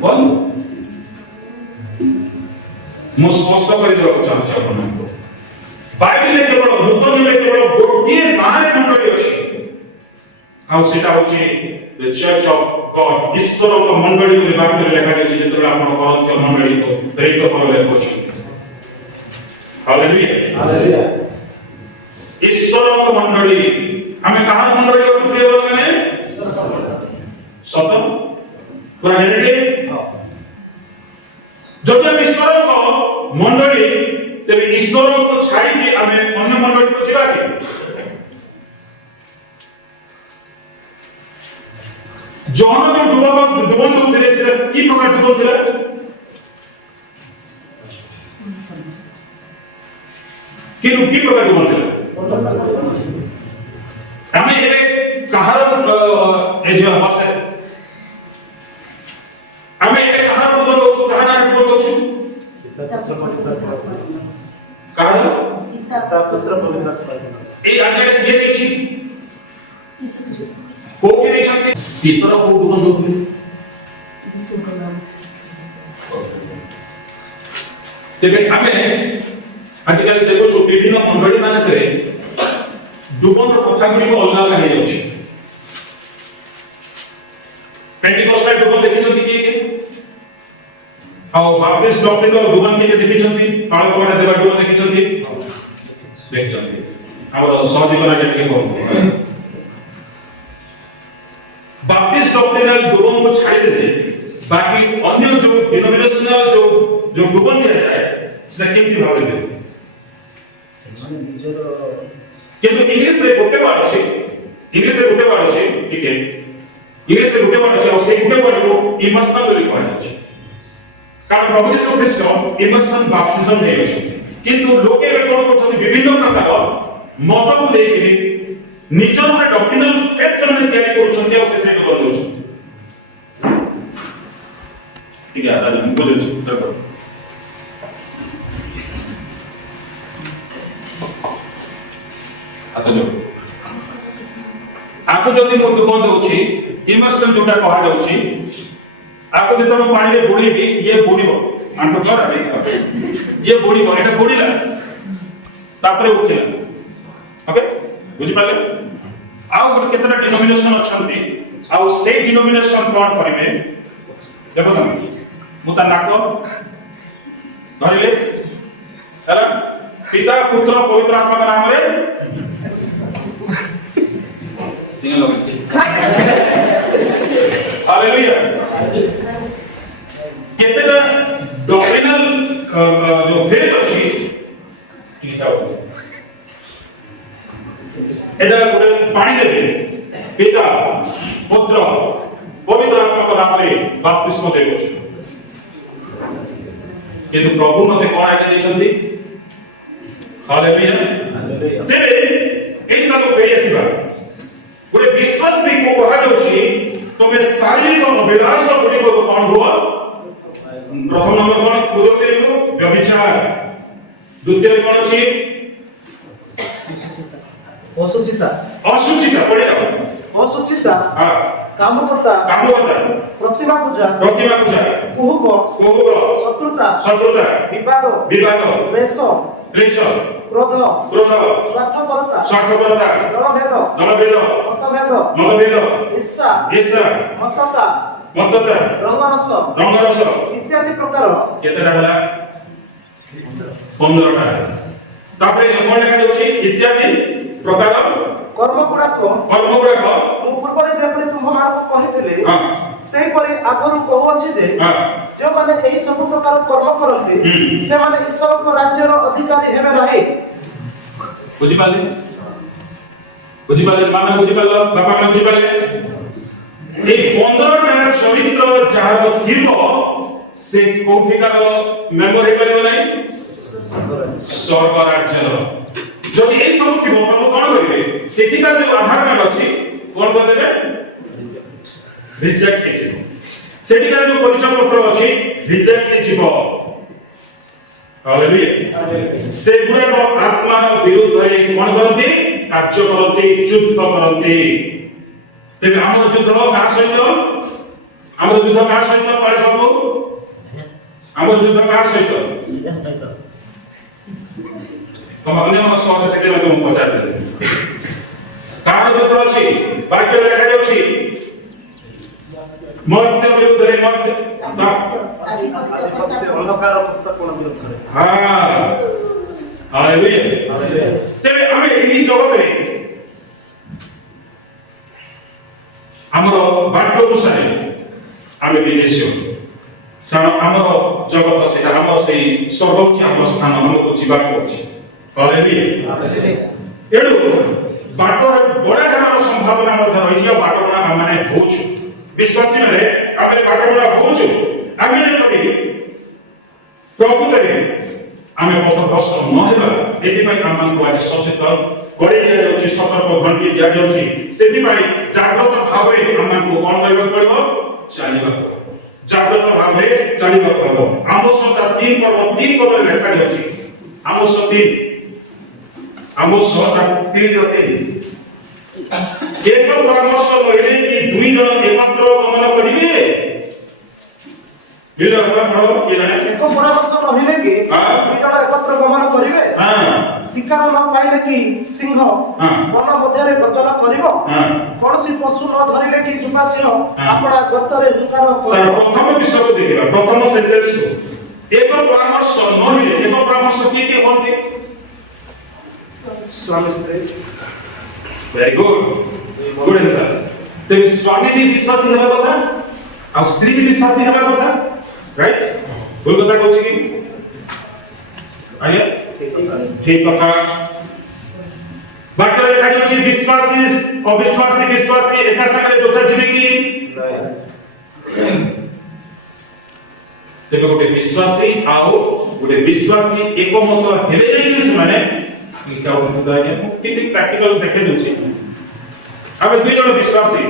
बोल मु स्पष्ट कर देबा चाहूछी आपनको बाइबल में केवल नूतन नियम केवल गोटिए नारे मंडली अछि आ सेटा होछि द चर्च ऑफ गॉड ईश्वर को मंडली को बात करे लिखा जाय जेतबे आपण करंत मंडली को प्रेरित कर लेखो छी। हालेलुया ईश्वर को मंडली हमें कहां मंडली को प्रिय माने सत पूरा हेरिटे जब ईश्वर को मंडली ଯିବା କି? ଜହନ ଯୋଉ ଡୁବନ ଦଉଥିଲେ ସେଟା କି ପ୍ରକାର ଡୁବନ ଥିଲା? କିନ୍ତୁ କି ପ୍ରକାର ଡୁବନ ଥିଲା? ଆମେ ଏବେ କାହାର ଏ ଯେ ଅବସ୍ଥା ଆମେ ଏବେ କାହାର ଡୁବନ ଦଉଛୁ? କାହାର ନାଁ ଡୁବନ ଦଉଛୁ? କାହାର? এই আজ্ঞাটা কে দিয়েছি? কোকে দিয়েছেন? পিতর কোক ডুবন দউଥିଲେ? তেবে আমি আজকাল দেখুଛୁ বিভিন্ন মন্ডলী মানকরে ডুবনর কথাগুলি অলগা অলগা হয়ে যাচ্ছে। পেন্টিকস্টাল ডুবন ଦେଖିଛନ୍ତି କିଏ କିଏ? ଆଉ ବାପ୍ଟିଷ୍ଟ ଡକ୍ଟ୍ରିନର ଡୁବନ କିଏ ଦେଖିଛନ୍ତି? ପାଳକମାନେ ଦେବା ଡୁବନ ଦେଖିଛନ୍ତି? ଦେଖିଛନ୍ତି। ଆମର ସହଜୀବନ ଟିକେ କମ। ବାପ୍ଟିଷ୍ଟ ଡକ୍ଟ୍ରିନାଲ ଡୁବନ को ଛାଡ଼ି ଦେଲେ ବାକି ଅନ୍ୟ जो डिनोमिनेशनल जो डुबन ଦିଆଯାଏ ସେଟା କେମିତି ଭାବରେ ଦିଅନ୍ତି? କିନ୍ତୁ ଇଂଲିଶରେ ଗୋଟେ ୱାର୍ଡ ଅଛି। ଇଂଲିଶରେ ଗୋଟେ ୱାର୍ଡ ଅଛି ଟିକେ। ଇଂଲିଶରେ ଗୋଟେ ୱାର୍ଡ ଅଛି ଆଉ ସେଇ ଗୋଟେ ୱାର୍ଡକୁ ଇମର୍ସନ ବୋଲି କୁହାଯାଉଛି। କାରଣ ପ୍ରଭୁ ଯୀଶୁ ଖ୍ରୀଷ୍ଟ ଇମର୍ସନ ବାପ୍ତିଜମ ନେଇଛନ୍ତି। କିନ୍ତୁ ଲୋକେ ଏବେ କଣ କରୁଛନ୍ତି? ବିଭିନ୍ନ ପ୍ରକାର ମତକୁ ନେଇକି ନିଜର ଗୋଟେ ଡକ୍ଟ୍ରିନାଲ ଫେଥ୍ ସେମାନେ ତିଆରି କରୁଛନ୍ତି ଆଉ ସେଥିରେ ଡୁବନ ଦଉଛନ୍ତି। ठीक है आदि बुझुछु देखो आतो आपको जदि मो डुबन दउछि इमर्सन जोटा कहा जाउछि आपको जतो मो पानी रे बुडीबी ये बुडीबो आंतो करा ये बुडीबो एटा बुडीला तापरे उठिला ओके बुझि पाले आउ गोटे केतरा डिनोमिनेशन अछंती आउ से डिनोमिनेशन कोन करिवे देखो तुम मुता नाको धरिले ହେଲା पिता पुत्र पवित्र आत्मा का नाम रे सिंह लोग हालेलुया केतेटा डॉक्ट्रिनल जो फेथ अछि ठीक है एटा गोटे पानी देबे पिता पुत्र पवित्र आत्मा का नाम रे बपतिस्म देबो ये तो प्रभु मते कोन आके देछंती हालेलुया तेरे एई सालो पेयसिबा गोटे विश्वासी को कहा जाउछि तमे शारीरिक अभिलाष गुडी को कोन हुआ प्रथम नंबर कोन कुदोते को व्यभिचार द्वितीय कोन अछि असुचिता पड़े जाओ असुचिता हां कामकर्ता प्रतिमा पूजा कुहुक शत्रुता विवाद क्लेश क्रोध स्वार्थपरता दलभेद मतभेद ईर्ष्या मत्तता रंगरस इत्यादि प्रकार केतेटा होला 15टा तापरे कोन लेखा जाउछि इत्यादि प्रकार कर्म गुड़ाक मु पूर्वरे जेपरि तुम मानको कहितले सेही परि आगरु कहू अछि जे जे माने एही सब प्रकार कर्म करନ୍ତି से माने ईश्वर को राज्य रो अधिकारी हेबे रहे बुझि पाले माने बुझि पालो बापा माने बुझि पाले ए 15टा चरित्र जहार थिबो से कोठिकार मेंबर हे परिबो नै स्वर्ग राज्य যদি এই সব কি প্রভু কোন করিবে সেটিকার যে আধার কার্ড আছে কোন করে দেবে রিজেক্ট হয়ে যাবে সেটিকার যে পরিচয় পত্র আছে রিজেক্ট হয়ে যাব হালেলুয়া সেগুড়া তো আত্মার বিরুদ্ধে কোন করতে কার্য করতে যুদ্ধ করতে তেবে আমার যুদ্ধ কার সহিত পড়ে সব আমার যুদ্ধ কার সহিত तो अन्य मनस्क अछि सेके तुम पचार दे कार युद्ध अछि वाक्य लेखा जाउछि मर्त्य विरुद्ध रे मर्त्य आधिपत्य अंधकार पुत्र कोन विरुद्ध हां हालेलुया तेरे आमे एही जगत रे हमरो वाक्य अनुसार आमे विदेशी कारण हमरो जगत सेटा हमरो सेही स्वर्ग अछि हमरो स्थान हमको जीवा अछि हालेलुया ସତର୍କ ଘଣ୍ଟି ଦିଆଯାଉଛି ସେଥିପାଇଁ ଜାଗ୍ରତ ଭାବରେ ଆମକୁ କ'ଣ କରିବାକୁ ପଡ଼ିବ ଚାଲିବାକୁ ଜାଗ୍ରତ ଭାବରେ ଚାଲିବାକୁ ହେବ ଆମୋସ 3 ପଦରେ ଲେଖାଯାଇଛି ଆମୋସ 3 ଏକ ପରାମର୍ଶ ରହିଲେ କି ଦୁଇ ଜଣ ଏକତ୍ର ଗମନ କରିବେ ଏକ ପରାମର୍ଶ ରହିଲେ କି ଦୁଇ ଜଣ ଏକତ୍ର ଗମନ କରିବେ ଶିକାର ନ ପାଇଲେ କି ସିଂହ ବନ ମଧ୍ୟରେ ଗର୍ଜନ କରିବ କୌଣସି ପଶୁ ନ ଧରିଲେ କି ଯୁବା ସିଂହ ଆପଣା ଗର୍ତ୍ତରେ ହୁଙ୍କାର କରିବ ପ୍ରଥମ ବିଷୟକୁ ଦେଖିବା ପ୍ରଥମ ସେଣ୍ଟେନ୍ସ ଏକ ପରାମର୍ଶ ନହେଲେ ଏକ ପରାମର୍ଶ କିଏ ହୁଅନ୍ତି ସ୍ୱାମୀ ସ୍ତ୍ରୀ very good answer ତେବେ ସ୍ୱାମୀ ବି ବିଶ୍ୱାସୀ ହେବା କଥା ଆଉ ସ୍ତ୍ରୀ ବି ବିଶ୍ୱାସୀ ହେବା କଥା ରାଇଟ୍ ଭୁଲ କଥା କହୁଛି କି ଆଜ୍ଞା ଠିକ କଥା ବାକ୍ୟରେ ଲେଖାଯାଉଛି ବିଶ୍ୱାସୀ ଅବିଶ୍ୱାସୀ ଏକା ସାଙ୍ଗରେ ଯୋଥା ଯିବେ କି ତେବେ ଗୋଟେ ବିଶ୍ୱାସୀ ଆଉ ଗୋଟେ ବିଶ୍ୱାସୀ ଏକମତ ହେଲେ ଯାଇକି ସେମାନେ ପ୍ରାକ୍ଟିକାଲ ଦେଖେଇ ଦଉଛି ଆମେ ଦୁଇ ଜଣ ବିଶ୍ୱାସୀ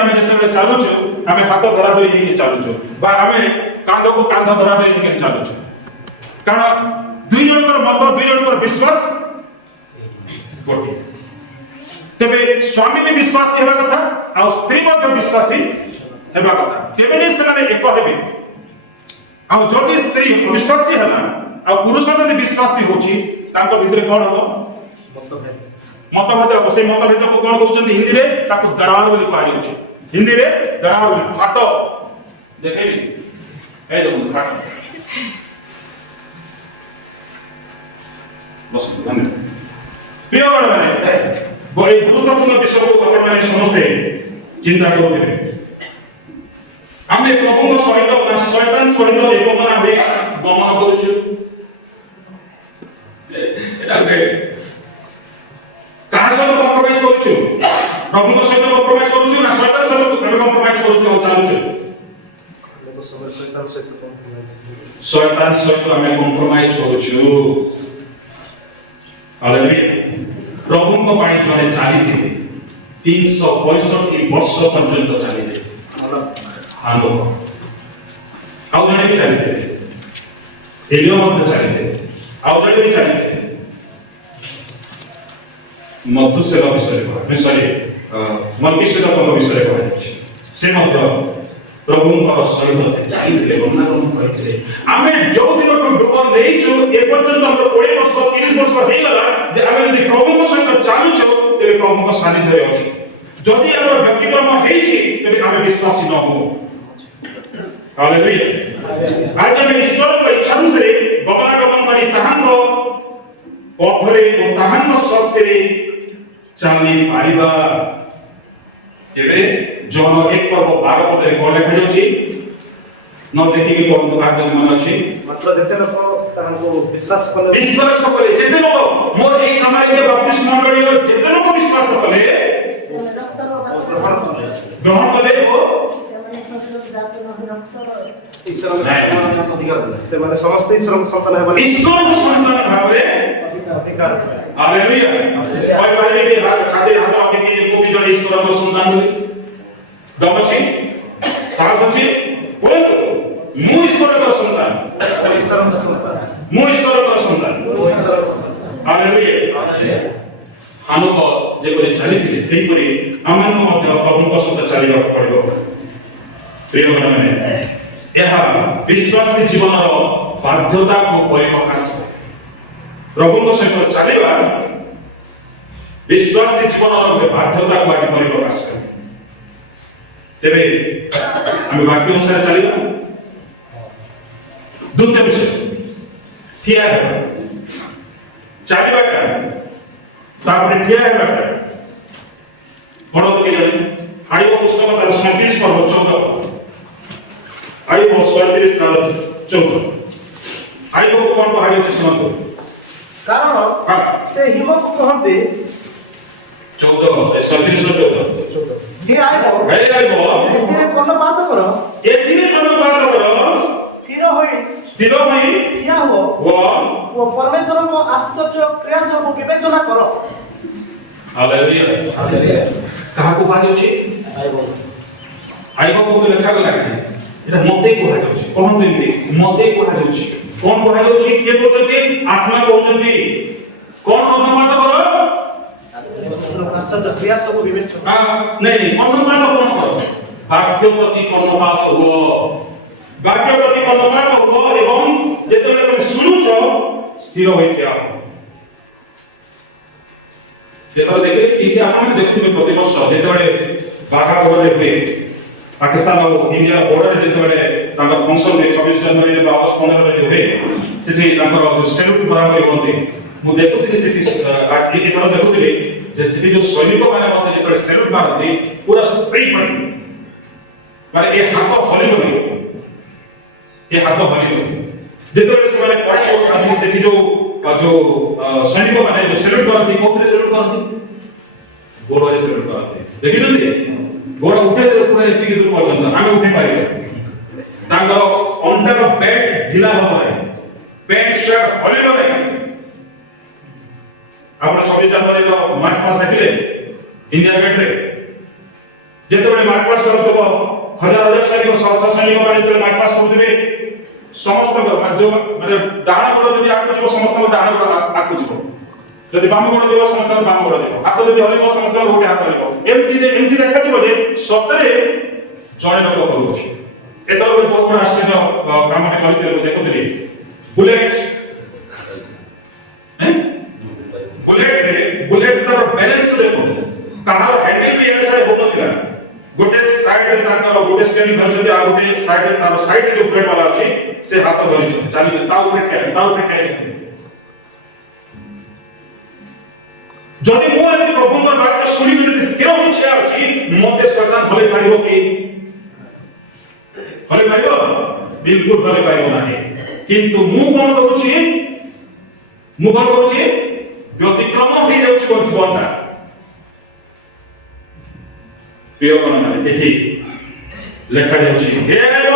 ଆମେ ଯେତେବେଳେ ଚାଲୁଛୁ ଆମେ ହାତ ଧରା ଧରି ହେଇକି ଚାଲୁଛୁ ବା ଆମେ କାନ୍ଧକୁ କାନ୍ଧ ଧରା ଧରି ହେଇକି ଚାଲୁଛୁ କାରଣ ଦୁଇ ଜଣଙ୍କର ମତ ଦୁଇ ଜଣଙ୍କର ବିଶ୍ୱାସ ଗୋଟିଏ ତେବେ ସ୍ୱାମୀ ବି ବିଶ୍ୱାସୀ ହେବା କଥା ଆଉ ସ୍ତ୍ରୀ ମଧ୍ୟ ବିଶ୍ୱାସୀ ହେବା କଥା କେମିତି ସେମାନେ ଏକ ହେବେ ଆଉ ଯଦି ସ୍ତ୍ରୀ ଅବିଶ୍ୱାସୀ ହେଲା ଆଉ ପୁରୁଷ ଯଦି ବିଶ୍ୱାସୀ ହଉଛି ତାଙ୍କ ଭିତରେ କ'ଣ ହବ ମତଭେଦ ହବ ସେଇ ମତଭେଦକୁ କ'ଣ କହୁଛନ୍ତି ହିନ୍ଦୀରେ ତାକୁ ଦରାର ବୋଲି କୁହାଯାଉଛି ହିନ୍ଦୀରେ ଦରାର ବୋଲି ଫାଟ ଦେଖେଇବି এই দেখুন ଫାଟ ବସନ୍ତୁ ଧନ୍ୟବାଦ ପ୍ରିୟ ବଡ଼ମାନେ এই গুরুত্বপূর্ণ বিষয়କୁ ଆପଣମାନେ ସମସ୍ତେ ଚିନ୍ତା କରୁଥିବେ ଆମେ ପ୍ରଭୁଙ୍କ ସହିତ ନା ଶୈତାନ ସହିତ ଏକମନା ହୋଇ ଗମନ କରୁଛୁ କାହା ସହିତ କମ୍ପ୍ରମାଇଜ କରୁଛୁ ପ୍ରଭୁଙ୍କ ସହିତ କମ୍ପ୍ରମାଇଜ କରୁଛୁ ନା ଶୈତାନ ସହିତ ଆମେ କମ୍ପ୍ରମାଇଜ କରୁଛୁ ଆଉ ଚାଲୁଛୁ ଶୈତାନ ସହିତ ଆମେ କମ୍ପ୍ରମାଇଜ କରୁଛୁ ହାଲେଲୁୟା ପ୍ରଭୁଙ୍କ ପାଇଁ ଜଣେ ଚାଲିଥିଲେ 365 ବର୍ଷ ପର୍ଯ୍ୟନ୍ତ ଚାଲିଥିଲେ ଆନନ୍ଦ ଆଉ ଜଣେ ବି ଚାଲିଥିଲେ ଏଲିୟ ମଧ୍ୟ ଚାଲିଥିଲେ ଆଉ ଜଣେ ବି ଚାଲିଥିଲେ ମଧୁସେର ବିଷୟରେ ମଲ୍କିସେଦକଙ୍କ ବିଷୟରେ କୁହାଯାଇଛି ସେ ମଧ୍ୟ ପ୍ରଭୁଙ୍କର ସହିତ ସେ ଚାଲିଥିଲେ ବର୍ଣ୍ଣନା କରିଥିଲେ ଆମେ ଯୋଉ ଦିନଠୁ ଡୁବ ନେଇଛୁ ଏପର୍ଯ୍ୟନ୍ତ ଆମର 20 ବର୍ଷ 30 ବର୍ଷ ହେଇଗଲା ଯେ ଆମେ ଯଦି ପ୍ରଭୁଙ୍କ ସହିତ ଚାଲୁଛୁ ତେବେ ପ୍ରଭୁଙ୍କ ସାନ୍ନିଧ୍ୟରେ ଅଛୁ ଯଦି ଆମର ବ୍ୟତିକ୍ରମ ହେଇଛି ତେବେ ଆମେ ବିଶ୍ୱାସୀ ନ ହଉ ହାଲେଲୁୟା ଆଜି ଆମେ ଈଶ୍ୱରଙ୍କ ଇଚ୍ଛା ଅନୁସାରେ ଗମନାଗମନ କରି ତାହାଙ୍କ ପଥରେ ଓ ତାହାଙ୍କ ଶକ୍ତିରେ ଚାଲି ପାରିବା ଏବେ ଜନ 1:12 ପଦରେ କ'ଣ ଲେଖାଯାଉଛି ନ ଦେଖିକି କହନ୍ତୁ କାହାକୁ ମନେ ଅଛି ମାତ୍ର ଯେତେ ଲୋକ ତାହାଙ୍କୁ ବିଶ୍ୱାସ କଲେ ଯେତେ ଲୋକ ମୋର ଏହି କାମରେ କିଏ ବାପ୍ତିସ୍ମ ମଣ୍ଡଳୀର ଯେତେ ଲୋକ ବିଶ୍ୱାସ କଲେ ଗ୍ରହଣ କଲେ ଓ ସେମାନେ ସମସ୍ତେ ଈଶ୍ୱରଙ୍କ ସନ୍ତାନ ହେବେ ଈଶ୍ୱରଙ୍କ ସନ୍ତାନ ଭାବରେ ଅଧିକାର ହାଲେଲୁୟା କହିପାରିବେ କି ଛାତିରେ ହାତ ରଖିକି ମୁଁ ବି ଜଣେ ଈଶ୍ୱରଙ୍କ ସନ୍ତାନ ବୋଲି ଦମ ଅଛି ସାହସ ଅଛି କୁହନ୍ତୁ ମୁଁ ଈଶ୍ୱରଙ୍କ ସନ୍ତାନ ମୁଁ ଈଶ୍ୱରଙ୍କ ସନ୍ତାନ ହାଲେଲୁୟା ହାନୋକ ଯେପରି ଚାଲିଥିଲେ ସେହିପରି ଆମମାନଙ୍କୁ ମଧ୍ୟ ପ୍ରଭୁଙ୍କ ସହିତ ଚାଲିବାକୁ ପଡ଼ିବ ପ୍ରିୟମାନେ ଏହା ବିଶ୍ୱାସୀ ଜୀବନର ବାଧ୍ୟତାକୁ ପରିପ୍ରକାଶ କରେ ପ୍ରଭୁଙ୍କ ସହିତ ଚାଲିବା ବିଶ୍ୱାସୀ ଜୀବନର ଗୋଟେ ବାଧ୍ୟତାକୁ ଆଜି ପରିପ୍ରକାଶ କରେ ତେବେ ଆମେ ବାକ୍ୟ ଅନୁସାରେ ଚାଲିବା ଦ୍ୱିତୀୟ ବିଷୟ ଠିଆ ହେବା ଚାଲିବାଟା ତାପରେ ଠିଆ ହେବାଟା ପଢ଼ନ୍ତୁ କି ଜାଣେ ଆୟୁବ ପୁସ୍ତକ ତାର 37 ପର୍ବ 14 ଆୟୁବ 37 ତାର 14 ଆୟୁବକୁ କ'ଣ କୁହାଯାଉଛି ଶୁଣନ୍ତୁ କାରଣ ସେ ହିମକୁ କହନ୍ତି 14 ହେ ଆୟୁବ ଏଥିରେ କର୍ଣ୍ଣପାତ କର ସ୍ଥିର ହୋଇ ଠିଆ ହୁଅ ଓ ପରମେଶ୍ୱରଙ୍କ ଆଶ୍ଚର୍ଯ୍ୟ କ୍ରିୟା ସବୁ ବିବେଚନା କର ହାଲେଲୁୟା। କାହାକୁ କୁହାଯାଉଛି? ଆଇବ କୋଉ ଲେଖା ଗଲା ଏଟା ମତେ କୁହାଯାଉଛି। କହନ୍ତୁ ଏମିତି ମତେ କୁହାଯାଉଛି। କଣ କୁହାଯାଉଛି? କିଏ କହୁଛନ୍ତି? ଆତ୍ମା କହୁଛନ୍ତି। କଣ କର୍ମପାତ କର? କ୍ରିୟା ସବୁ ବିବେଚନା। ନାଇଁ କର୍ମପାତ କଣ କର? ବାକ୍ୟ ପ୍ରତି କର୍ମପାତ ହୁଅ। ବାକ୍ୟ ପ୍ରତି କର୍ମପାତ ହୁଅ ଏବଂ ଯେତେବେଳେ ତମେ ଶୁଣୁଛ ସ୍ଥିର ହୋଇ ଠିଆ ହୁଅ। ଯେତେବେଳେ ଦେଖିଲେ ଏଇଠି ଆପଣ ଦେଖୁଥିବେ ପ୍ରତିବର୍ଷ ଯେତେବେଳେ ବାଘା ବୋର୍ଡରେ ହୁଏ ପାକିସ୍ତାନ ଆଉ ଇଣ୍ଡିଆ ବୋର୍ଡରେ ଯେତେବେଳେ ତାଙ୍କର ଫଙ୍କସନ ହୁଏ 26 ଜାନୁଆରୀରେ ବା ଅଗଷ୍ଟ 15ରେ ହୁଏ ସେଠି ତାଙ୍କର ସେଲ୍ୟୁଟ କରାମରି ହୁଅନ୍ତି। ମୁଁ ଦେଖୁଥିଲି ସେଠି ଏଥର ଦେଖୁଥିଲି ଯେ ସେଠି ଯୋଉ ସୈନିକ ମାନେ ମଧ୍ୟ ଯେତେବେଳେ ସେଲ୍ୟୁଟ ମାରନ୍ତି ପୁରା ସ୍ପ୍ରେ କରି ମାନେ ଏ ହାତ ହଲିବନି, ଏ ହାତ ହଲିବନି। ଯେତେବେଳେ ସେମାନେ ପଏଣ୍ଟ କରୁଥାନ୍ତି ସେଠି ଯୋଉ ସୈନିକ ମାନେ ଯୋଉ ସେଲ୍ୟୁଟ କରନ୍ତି କୋଉଥିରେ ସେଲ୍ୟୁଟ କରନ୍ତି? ଗୋଡରେ ସେଲ୍ୟୁଟ କରନ୍ତି। ଦେଖିଛନ୍ତି? ଗୋଡ ଉଠେଇ ଦେଲେ ପୁରା ଏତିକି ଦୂର ପର୍ଯ୍ୟନ୍ତ ଆମେ ଉଠେଇ ପାରିବା। ତାଙ୍କର ଅଣ୍ଟାର ବେଲ୍ଟ ଢିଲା ହବ ନାହିଁ, ପ୍ୟାଣ୍ଟ ସାର୍ଟ ହଲିବ ନାହିଁ। ଆପଣ 26 ଜାନୁଆରୀର ମାର୍ଚ୍ଚ ମାସ ଦେଖିଲେ ଇଣ୍ଡିଆ ଗେଟରେ ଯେତେବେଳେ ମାର୍ଚ୍ଚ ପାସ ଚାଲୁଥିବ ହଜାର ହଜାର ସୈନିକ ସହସ୍ର ସୈନିକ ମାନେ ଯେତେବେଳେ ମାର୍ଚ୍ଚ ପାସ କରୁଥିବେ ସମସ୍ତଙ୍କର ମାନେ ଡାହାଣ ଗୋଡ ଯଦି ଆଗକୁ ଯିବ ସମସ୍ତଙ୍କ ଡାହାଣ ଗୋଡ ଆଗକୁ ଯିବ, ଯଦି ବାମ ଗୋଡ ଯିବ ସମସ୍ତଙ୍କର ବାମ ଗୋଡ ଯିବ, ହାତ ଯଦି ହଲିବ ସମସ୍ତଙ୍କର ଗୋଟେ ହାତ ହଲିବ। ଏମିତି ଦେଖାଯିବ ଯେ ସତରେ ଜଣେ ଲୋକ କରୁଅଛି। ଏଥର ଗୋଟେ ବହୁତ ବଡ଼ ଆଶ୍ଚର୍ଯ୍ୟ କାମଟେ କରିଥିଲେ ମୁଁ ଦେଖୁଥିଲି। ବୁଲେଟ ତାର ବ୍ୟାଲେନ୍ସ ଦେଖନ୍ତୁ, କାହାର ହ୍ୟାଣ୍ଡେଲ ବି ଏଡେ ସାଇଡ ହଉନଥିଲା। ଗୋଟେ ସାଇଡରେ ତାଙ୍କର ଗୋଟେ ଷ୍ଟେରିଂ ଧରିଛନ୍ତି ଆଉ ଗୋଟେ ସାଇଡରେ ତାର ସାଇଡରେ ଯୋଉ ବୁଲେଟ वाला ଅଛି ସେ ହାତ ଧରିଛନ୍ତି ଚାଲିଛନ୍ତି ତା ଉପରେ ଠିଆ ଯଦି ମୁଁ ଆଜି ପ୍ରଭୁଙ୍କର ବାକ୍ୟ ଶୁଣିକି ଯଦି ସ୍ଥିର ହୋଇ ଠିଆ ଅଛି ମତେ ଶୈତାନ ହଲେଇ ପାରିବ କି? ହଲେଇ ପାରିବ? ବିଲକୁଲ ହଲେଇ ପାରିବ ନାହିଁ। କିନ୍ତୁ ମୁଁ କଣ କରୁଛି? ବ୍ୟତିକ୍ରମ ହେଇଯାଉଛି ଜୀବନଟା। ପ୍ରିୟ ଗଣମାନେ ଏଠି ଲେଖାଯାଉଛି ହେ ଦେବ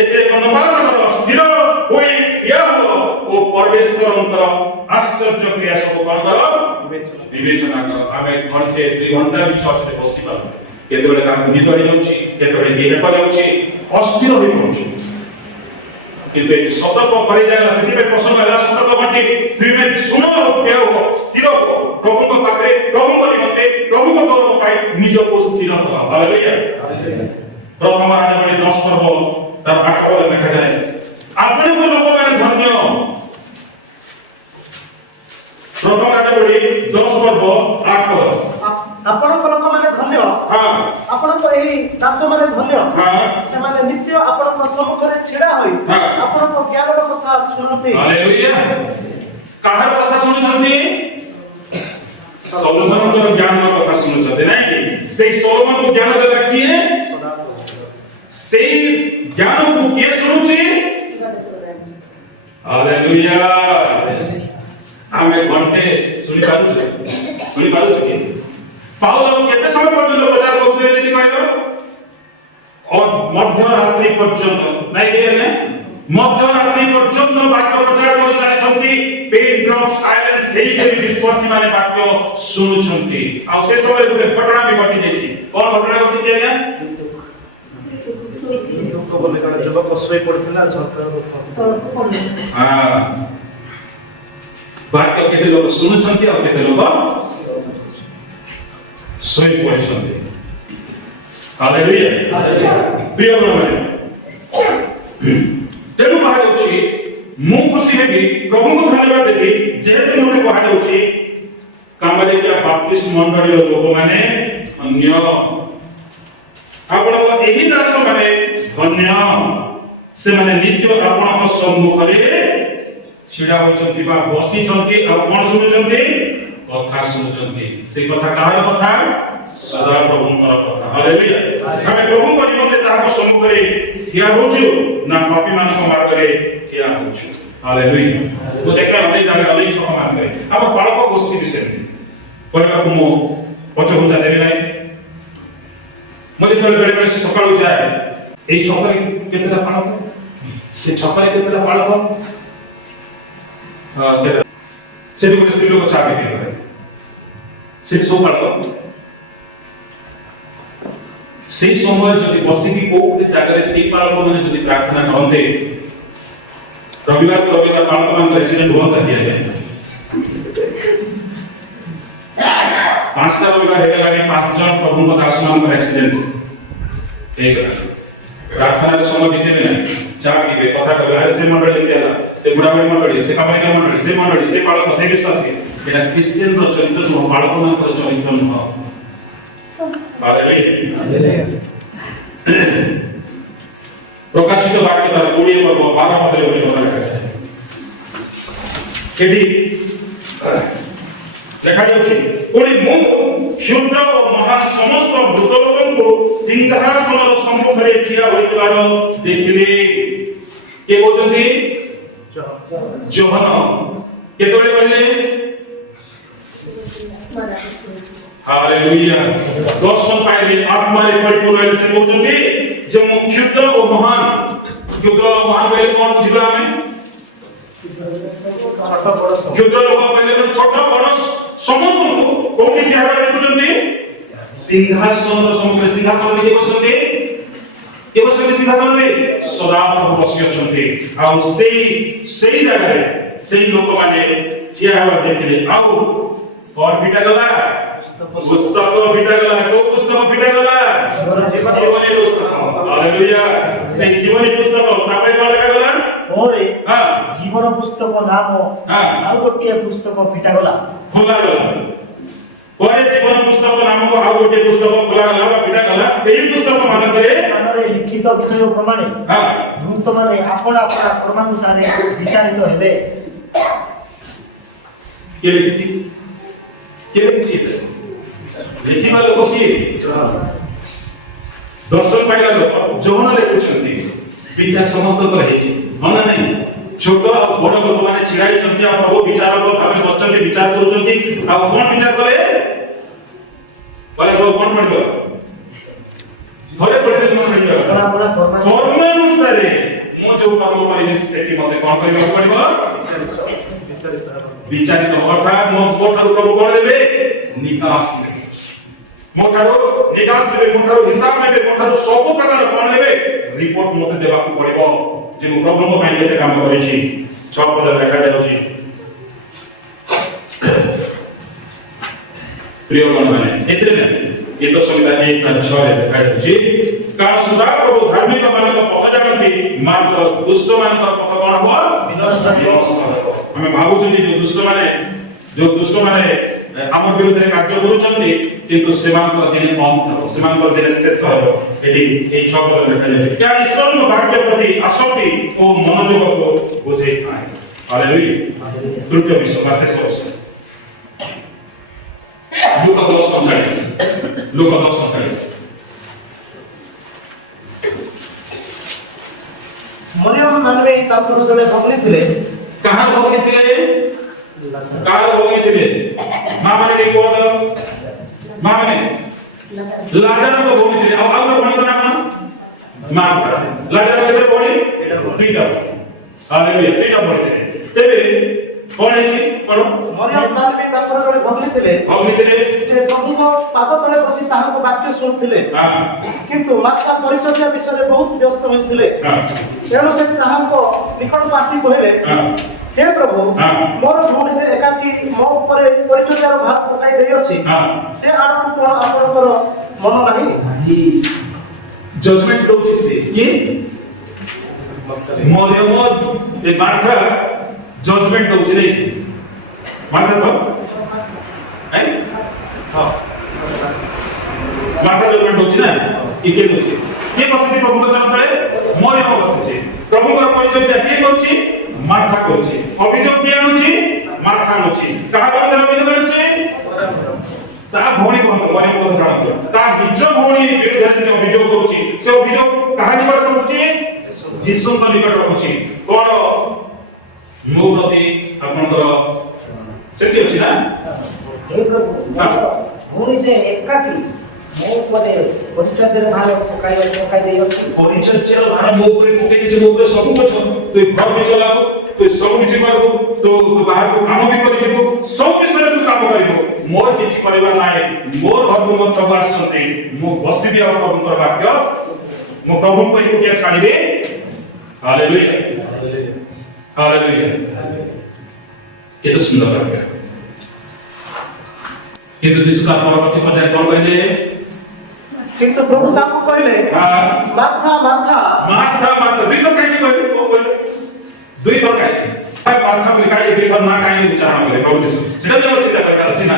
ଏତେ କର୍ମପାତ କର, ସ୍ଥିର ହୋଇ ଠିଆ ହୁଅ ଓ ପରମେଶ୍ୱରଙ୍କର ଆଶ୍ଚର୍ଯ୍ୟ କ୍ରିୟା ସବୁ କଣ କର? ବିବେଚନା କର। ଆମେ ଘଣ୍ଟେ 2 ଘଣ୍ଟା ବି ଚର୍ଚ୍ଚରେ ବସିବା କେତେବେଳେ କାହାକୁ ନିଦ ହେଇଯାଉଛି, କେତେବେଳେ କିଏ ହେପ ଯାଉଛି, ଅସ୍ଥିର ହୋଇ ପଡୁଛି। କିନ୍ତୁ ଏଠି ସତର୍କ କରାଯାଏ ସେଥିପାଇଁ ପ୍ରସଙ୍ଗ ହେଲା ସତର୍କ ଘଣ୍ଟି ଶୁଣ ଠିଆ ହୁଅ, ସ୍ଥିର ହୁଅ ପ୍ରଭୁଙ୍କ ପାଖରେ, ପ୍ରଭୁଙ୍କ ନିମନ୍ତେ, ପ୍ରଭୁଙ୍କ ଗୌରବ ପାଇଁ ନିଜକୁ ସ୍ଥିର କର। ହାଲେଲୁୟା। ପ୍ରଥମ ରାଜବଳୀ 10 ପର୍ବ ତାର 8 ପଦ ଲେଖାଯାଏ ଆପଣଙ୍କ ଲୋକମାନେ ଧନ୍ୟ। ପ୍ରଥମ ରାଜବଳୀ 10 ପର୍ବ 8 ପଦ ଆପଣଙ୍କ ଲୋକମାନେ ଧନ୍ୟ। ଆପଣଙ୍କ ଏହି ଦାସମାନେ ଧନ୍ୟ। ସେମାନେ ନିତ୍ୟ ଆପଣଙ୍କ ସମ୍ମୁଖରେ ଛିଡ଼ା ହୋଇ ଆପଣଙ୍କ ଜ୍ଞାନର କଥା ଶୁଣନ୍ତି। ହାଲେଲୁୟା। କାହାର କଥା ଶୁଣୁଛନ୍ତି? ସଲୋମନଙ୍କର ଜ୍ଞାନର କଥା ଶୁଣୁଛନ୍ତି ନାଇଁ? ସେଇ ସଲୋମନକୁ ଜ୍ଞାନ ଦେଲା କିଏ? ସେଇ ଜ୍ଞାନକୁ କିଏ ଶୁଣୁଛି? ହାଲେଲୁୟା। ଆମେ ଘଣ୍ଟେ ଶୁଣି ପାରୁଛୁ କି? ପାଉଲ କେତେ ସମୟ ପର୍ଯ୍ୟନ୍ତ ପ୍ରଚାର କରୁଥିଲେ ଯଦି କହିଲ? ମଧ୍ୟରାତ୍ରି ପର୍ଯ୍ୟନ୍ତ ନାଇଁ କି? ମଧ୍ୟରାତ୍ରି ପର୍ଯ୍ୟନ୍ତ ବାକ୍ୟ ପ୍ରଚାର କରି ଚାଲିଛନ୍ତି। ପିନ୍ ଡ୍ରପ୍ ସାଇଲେନ୍ସ ହେଇକରି ବିଶ୍ୱାସୀ ମାନେ ବାକ୍ୟ ଶୁଣୁଛନ୍ତି। ଆଉ ସେ ସମୟରେ ଗୋଟେ ଘଟଣା ବି ଘଟି ଯାଇଛି। କଣ ଘଟଣା ଘଟିଛି ଆଜ୍ଞା? ଯୁବକ ଶୋଇ ପଡିଥିଲା ବାକ୍ୟ କେତେ ଲୋକ ଶୁଣୁଛନ୍ତି ଆଉ କେତେ ଲୋକ ଶୋଇ ପଡିଛନ୍ତି। ହାଲେଲୁୟା। ପ୍ରିୟ ବନ୍ଧୁମାନେ ତେଣୁ କୁହାଯାଉଛି ମୁଁ ଖୁସି ହେବି, ପ୍ରଭୁଙ୍କୁ ଧନ୍ୟବାଦ ଦେବି ଯେହେତୁ ମୋତେ କୁହାଯାଉଛି କାମାରିକିଆ ବାପ୍ତିଷ୍ଟ ମଣ୍ଡଳୀର ଲୋକମାନେ ଧନ୍ୟ। ଆପଣଙ୍କ ଏହି ଦାସ ମାନେ ଧନ୍ୟ, ସେମାନେ ନିତ୍ୟ ଆପଣଙ୍କ ସମ୍ମୁଖରେ ଛିଡ଼ା ହୋଇଛନ୍ତି ବା ବସିଛନ୍ତି ଆଉ କଣ ଶୁଣୁଛନ୍ତି? କଥା ଶୁଣୁଛନ୍ତି। ସେ କଥା କାହାର କଥା? ସଦା ପ୍ରଭୁଙ୍କର କଥା। ହାଲେଲୁୟା। ଆମେ ପ୍ରଭୁଙ୍କ ନିମନ୍ତେ ତାଙ୍କ ସମ୍ମୁଖରେ ଠିଆ ହେଉଛୁ ନା ପାପୀମାନଙ୍କ ମାର୍ଗରେ ଠିଆ ହେଉଛୁ? ହାଲେଲୁୟା। ମୁଁ ଦେଖିଲା ଅନେକ ଜାଗାରେ ଅନେକ ଛକ ମାର୍ଗରେ ଆମ ବାଳକ ଗୋଷ୍ଠୀ ବିଷୟରେ କହିବାକୁ ମୁଁ ପଛଘୁଞ୍ଚା ଦେବି ନାହିଁ। ମୁଁ ଯେତେବେଳେ ବେଳେବେଳେ ସକାଳୁ ଯାଏ এই ଛକରେ କେତେଟା ବାଳକ, ସେ ଛକରେ କେତେଟା ବାଳକ, ସେଠି ଗୋଟେ ସ୍ତ୍ରୀ ଲୋକ ଚା ବିକ୍ରି କରେ। ସେ ସବୁ ବାଳକ সেই সময় যদি বসিকি কোউতে জায়গায় সেই বালক মানে যদি প্রার্থনা করতে রবিবার বালক মান অ্যাক্সিডেন্ট হওয়া দিয়ে যায় 5টা রবিবার হয়ে গেলে 5 জন প্রভুଙ୍କ দাসମାନଙ୍କର অ্যাক্সিডেন্ট হয়ে গেল প্রার্থনার সময় দিতে না চা দিবে কথা কবে আরে সে মন্ডলী দেলা সে বুড়াবুড়ি মন্ডলী সে কামাইকা মন্ডলী সে বালক সে বিশ্বাসী এটা খ্রিস্টানর চরিত্র নয় বালকମାନଙ୍କର চরিত্র নয় হালেলুয়া প্রকাশিত বাক্য তার 20 পর্ব 12 পদের বলে কথা লেখা আছে এটি লেখা আছে কোনি ମୁଁ କ୍ଷୁଦ୍ର ଓ ମହାନ ସମସ୍ତ ଭୂତଲୋକଙ୍କୁ ସିଂହାସନର ସମ୍ମୁଖରେ ଠିଆ ହୋଇଥିବାର ଦେଖିଲି କେ କହୁଛନ୍ତି ଯୋହନ କେତେବେଳେ କହିଲେ हालेलुया दर्शन पाइले आत्मारे परिपूर्ण होले से कहउछन्ती जे मो क्षुद्र ओ महान बोले कोन बुझिबा हमें क्षुद्र लोक पहिले छोट बड़ समस्त को कोठी ठाड़ा देखुछन्ती सिंहासन सिंहासन के बसन्ती के बसन्ती सिंहासन रे सदा प्रभु बसी अछन्ती आ सेई जगह रे सेई लोक माने ठिया हवा देखले आउ और पिटा गला पुस्तक पिटा गला तो पुस्तक पिटा गला जीवनी पुस्तक हालेलुया से जीवनी पुस्तक तापरे कोन लेखा गला ओरे हां जीवन पुस्तक नाम आ गोटिए पुस्तक पिटा गला खोला गला ओरे जीवन पुस्तक नाम को आ गोटिए पुस्तक खोला गला बा पिटा गला सेही पुस्तक मानकरे लिखित विषय प्रमाणे हां दूत माने अपना अपना कर्मानुसार विचारित हेबे के लिखिछि लिखिबा लोक किए दर्शन पाइला लोक जोहन लेखुछन्ती विचार समस्त कर हेछि मना नहीं छोट आ बड़ लोक माने छिड़ाई छन्ती आ प्रभु विचार को भाबे बसछन्ती विचार करूछन्ती आ कोन विचार करे सब कोन पड़िबो घरे पड़े कोन पड़िबो कर्म अनुसार मो जो कर्म करिने सेठी मते कोन करिबो पड़िबो विचारित अर्थात मोठारो प्रभु कोन देबे निकास मोठारो निकास देबे मोठारो हिसाब नेबे मोठारो सब प्रकार कोन देबे रिपोर्ट मते देबा को पड़िबो जे मो प्रभु को माइले काम करिछि सब पद लेखा जाउछि प्रिय माने एतरे ये तो संहिता 1:6 रे लेखा जाउछि कारण सदा प्रभु धार्मिक मानक पथ जानନ୍ତି मात्र दुष्ट मानक पथ कोन हो विनाश हमें भाबुछन्ती जो दुष्ट माने हमर विरुद्ध कार्य करूछन्ती किंतु सेमानकर दिने अंत हो सेमानकर दिने शेष हो एठी ए छपद लेखा जाय क्या ईश्वर भाग्य प्रति आसक्ति ओ मनोयोग को बुझे थाए हालेलुया तृतीय विषय का शेष हो लूका 10:39 मरियम मानवे तापर जने भगनी थिले कहां भगनी थिले कार भगनी थिले मां माने नहीं कोद मां माने लाजर को भगनी थिले अब आउर भगनी को नाम मां लाजर केते भगनी तीटा हालेलुया तीटा भगनी तेबे कोन है पढ़ो मरियम मानवे तापर जने भगनी थिले से प्रभु को पाद तले बसी ताहा को वाक्य सुनथिले किंतु माता परिचर्या विषय बहुत व्यस्त होइथिले तेणु से ताहा को निकट को आसी कहले हे प्रभु मोर भौणी जे एकाकी मो ऊपर परिचर्यार भात पकाई देई अछि से आडकु कोन आपनकर मन नाही जजमेंट दोछि से कि मरियम ए मार्था जजमेंट दोछि नै मार्था तो है हां मार्था जजमेंट दोछि ना इके दोछि के बसिति प्रभु को चरण तळे मरियम बसिछि प्रभु को परिचर्या के करूछि मार्था करूछि अभियोग के आनुछि मार्था आनुछि कहा विरुद्ध अभियोग आनुछि ता भौणी को मरियम को जाणतो ता निज भौणी विरुद्ध से अभियोग करूछि से अभियोग कहा निकट रखुछि यीशु को निकट रखुछि कोन मो प्रति आपनकर सेति अछि ना हे प्रभु भौणी जे एकाकी मो ऊपर परिचर्यार भार पकाई देई अछि परिचर्यार भार मो ऊपर पकाई देछि मो ऊपर सब कुछ तू घर भी चलाबो तू सब किछि करबो तो बाहर को काम भी करिबो सब विषय तू काम करिबो मोर किछि करबा नाय मोर घर को प्रभु आछते मो बसिबी और प्रभु वाक्य मो प्रभु को एकुटिया छाड़िबे हालेलुया हालेलुया केते सुंदर वाक्य किंतु यीशु का परवर्ती पदे कोन कहले किंतु प्रभु ताको कहले माथा माथा माथा माथा दुई तो काई कहले को कहले दुई तो काई माथा बोली काई दुई तो ना काई उच्चारण करे प्रभु यीशु सेटा भी अच्छी दरकार अछि ना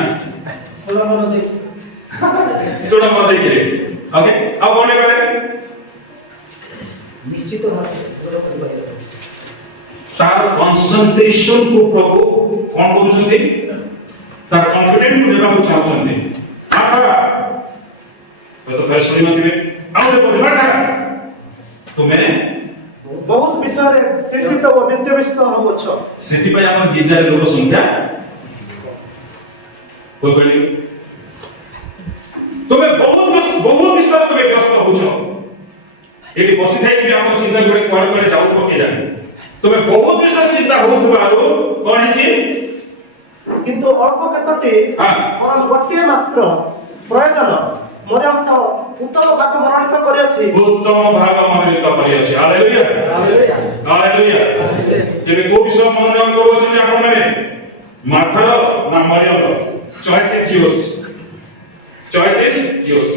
सोलमन देखि सोलमन देखि ओके अब कोन कहले निश्चित भाव तार कंसंट्रेशन को प्रभु कोन बुझुंती तार कॉन्फिडेंट को देबा को चाहउछन्ती माथा तो फिर सुनी मत दिवे आउ देखो माथा तुम्हें बहुत विषय रे चिंतित और व्यत्यस्त होवछ सेति पय हमर गिरजारे लोक संख्या कोइ कहली तुम्हें बहुत विषय तुम्हें व्यस्त होछ एटी बसी थाई कि हमर चिंता गुडे कोड कोड जाउथबो के जाने तुम्हें बहुत विषय चिंता होउथबारो कोन हिची किंतु अल्प केतटी परम गोटे मात्र प्रयोजन मोरे अंत उत्तम भाग मनोनीत करियछि उत्तम भाग मनोनीत करियछि हालेलुया हालेलुया हालेलुया जेबे को विषय मनोनयन करूछन आपण माने माथर ना मरियम चॉइस इज योर्स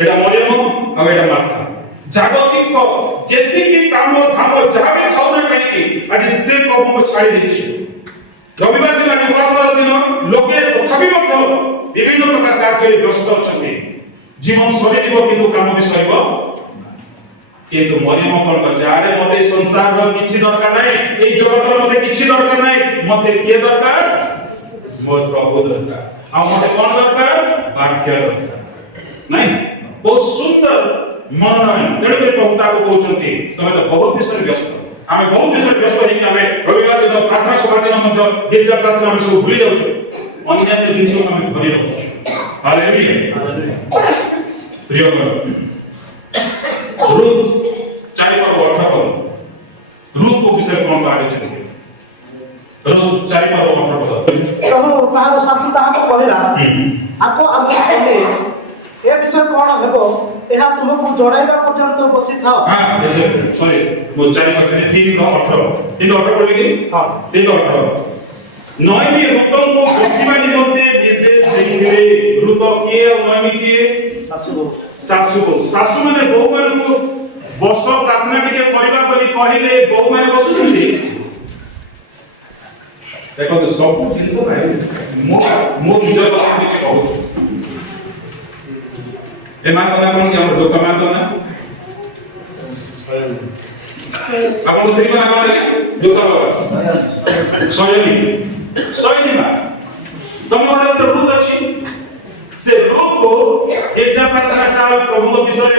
एटा मरियम आ एटा माथा जागतिक जेतिकी काम धाम जहा भी खाउ ना कहीं आदि से प्रभु को छाड़ी देछि रविवार दिन आज उपासनार दिन लोके तथापि मध्य विभिन्न प्रकार कार्य व्यस्त अछन्ति जीवन सरीजिव किंतु काम भी सरीब किंतु मरियम कोन बजारे मते संसार रो किछि दरकार नै ए जगत रो मते किछि दरकार नै मते के दरकार मोर प्रभु दरकार आ मते कोन दरकार वाक्य दरकार नै बहुत सुंदर मनोनयन तेरे प्रभु ताको कहउछन्ति तमे तो बहुत विषय व्यस्त आमे बहुत विषय व्यस्त होई कि आमे रविवार दिन प्रार्थना सभा दिन मध्य गिरजा प्रार्थना में सब भूली जाउछु अन्य जिनिस को आमे धरि रखु हालेलुया प्रिय रूथ 4 पर 18 पद रूथ को विषय कोन बारे छथि रूथ 4 पर 18 पद कहू तार सासु ताको कहला आको आमे कहले ए विषय कोन हेबो एहा तुमको जणाइबा पर्यंत बसी थाओ हां सॉरी वो 4 पर 3 का 18 3 18 बोले कि हां 3 का 18 नयमी रूतम को बसिबा निमंते निर्देश देइले रूत किए और नयमी किए सासु माने बहु मान को बस प्रार्थना के करबा बोली कहिले बहु माने बसुछन्ती देखो तो सब जिंस भाई मो निजर बात किछ कहू ए मान कोन कोन हम दोका मान तो ना आपण सही माने कोन दोका सयनी मा तमरे तो रूत अछि से रूत को एक जा प्रार्थना चाल प्रभु को विषय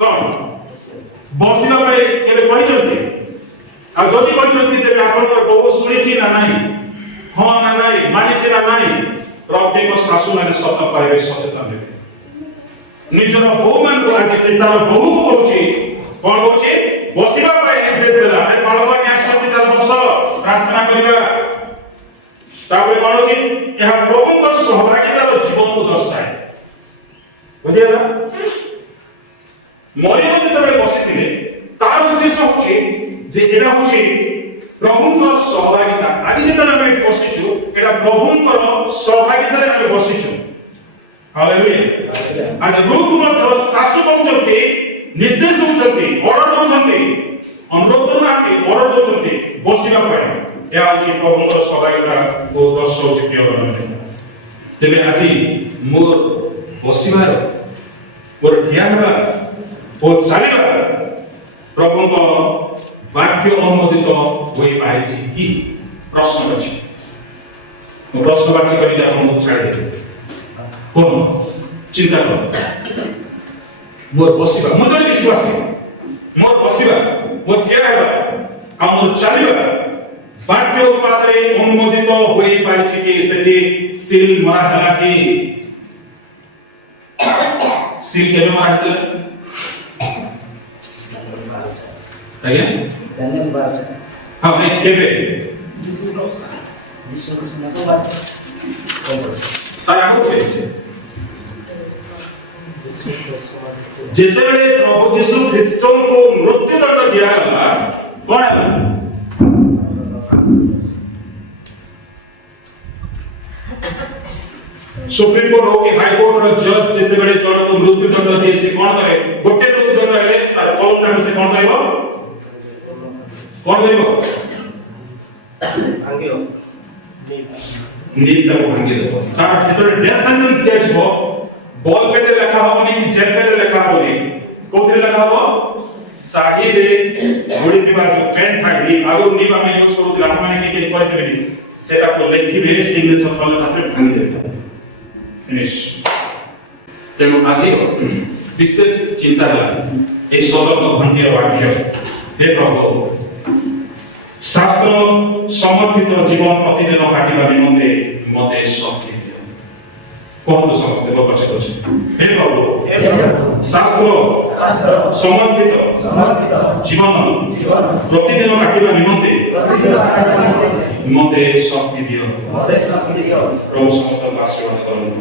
कोन बसिबा पे केबे कहि चलती आ जदी कहि चलती तेबे आपण को बहु सुनिछि ना नाही हां ना नाही मानिछि ना नाही रब्बी को सासु माने सत कहबे सचेतन हेबे निजर बहु मान को आज से तार बहु को कहउछि कोन कहउछि बसिबा पे निर्देश देला ए बालक न्यास शक्ति चाल बस प्रार्थना करिबा तापर कोन होछि यह प्रभु को सहभागितार जीवन को दर्शाए बुझियला मरियम जतबे बसिथिले तार उद्देश्य होछि जे एडा होछि प्रभु को सहभागिता आदि जतबे हम बसिछु एडा प्रभु को सहभागिता रे हम बसिछु हालेलुया आज रूप को सासु कहउछन्ती निर्देश दउछन्ती ऑर्डर दउछन्ती अनुरोध करनाती ऑर्डर दउछन्ती बसिबा पाए या अछि प्रभु को सहभागिता को दर्शाउछि प्रिय तेबे আজি मोर बसिबार मोर ठिया हेबा ओ चालिबा प्रभु को वाक्य अनुमोदित होई पाइछि कि प्रश्न अछि मो प्रश्नवाची करि आपन छाडी दे कोन चिंता कर मोर बसिबा मोर जने विश्वासी मोर बसिबा मोर ठिया हेबा आ मोर चालिबा वाक्य उपादरे अनुमोदित होई पाइछि कि सेति सील मरा हला कि सील केबे मरा हतले आज्ञा दानियल 12 हां नहीं केबे जिसु को सुना ଯେତେବେଳେ ପ୍ରଭୁ ଯୀଶୁ ଖ୍ରୀଷ୍ଟଙ୍କୁ ମୃତ୍ୟୁଦଣ୍ଡ ଦିଆଗଲା କଣ ହେଲା? सुप्रीम कोर्ट हो कि हाई कोर्ट रो जज जेतेबेले जणको मृत्युदंड दिए से कोन करे गोटे मृत्युदंड हेले तार कौन नाम से कोन कहबो भांगियो नीट को भांगी देबो तार जेतेबेले डेथ सेंटेंस दिया जिवो बॉल पे लिखा होबनी कि जेल पे लिखा होबनी कोथि लिखा होबो साही रे गोडी दिबा जो पेन फाइली आगु नीबा में यूज करूतिला माने कि करते बेली सेटा को लिखिबे सिग्नेचर कले ताते भांगी देबे फिनिश तेणु आज विशेष चिंता है ये सतर्क भंगी वाक्य हे प्रभु शास्त्र समर्थित जीवन प्रतिदिन काटिबा निमंते मते शक्ति दियो कहतु समस्त पछे पछे हे प्रभु शास्त्र समर्थित जीवन प्रतिदिन काटिबा निमंते मते शक्ति दियो प्रभु समस्त आशीर्वाद करନ୍ତୁ।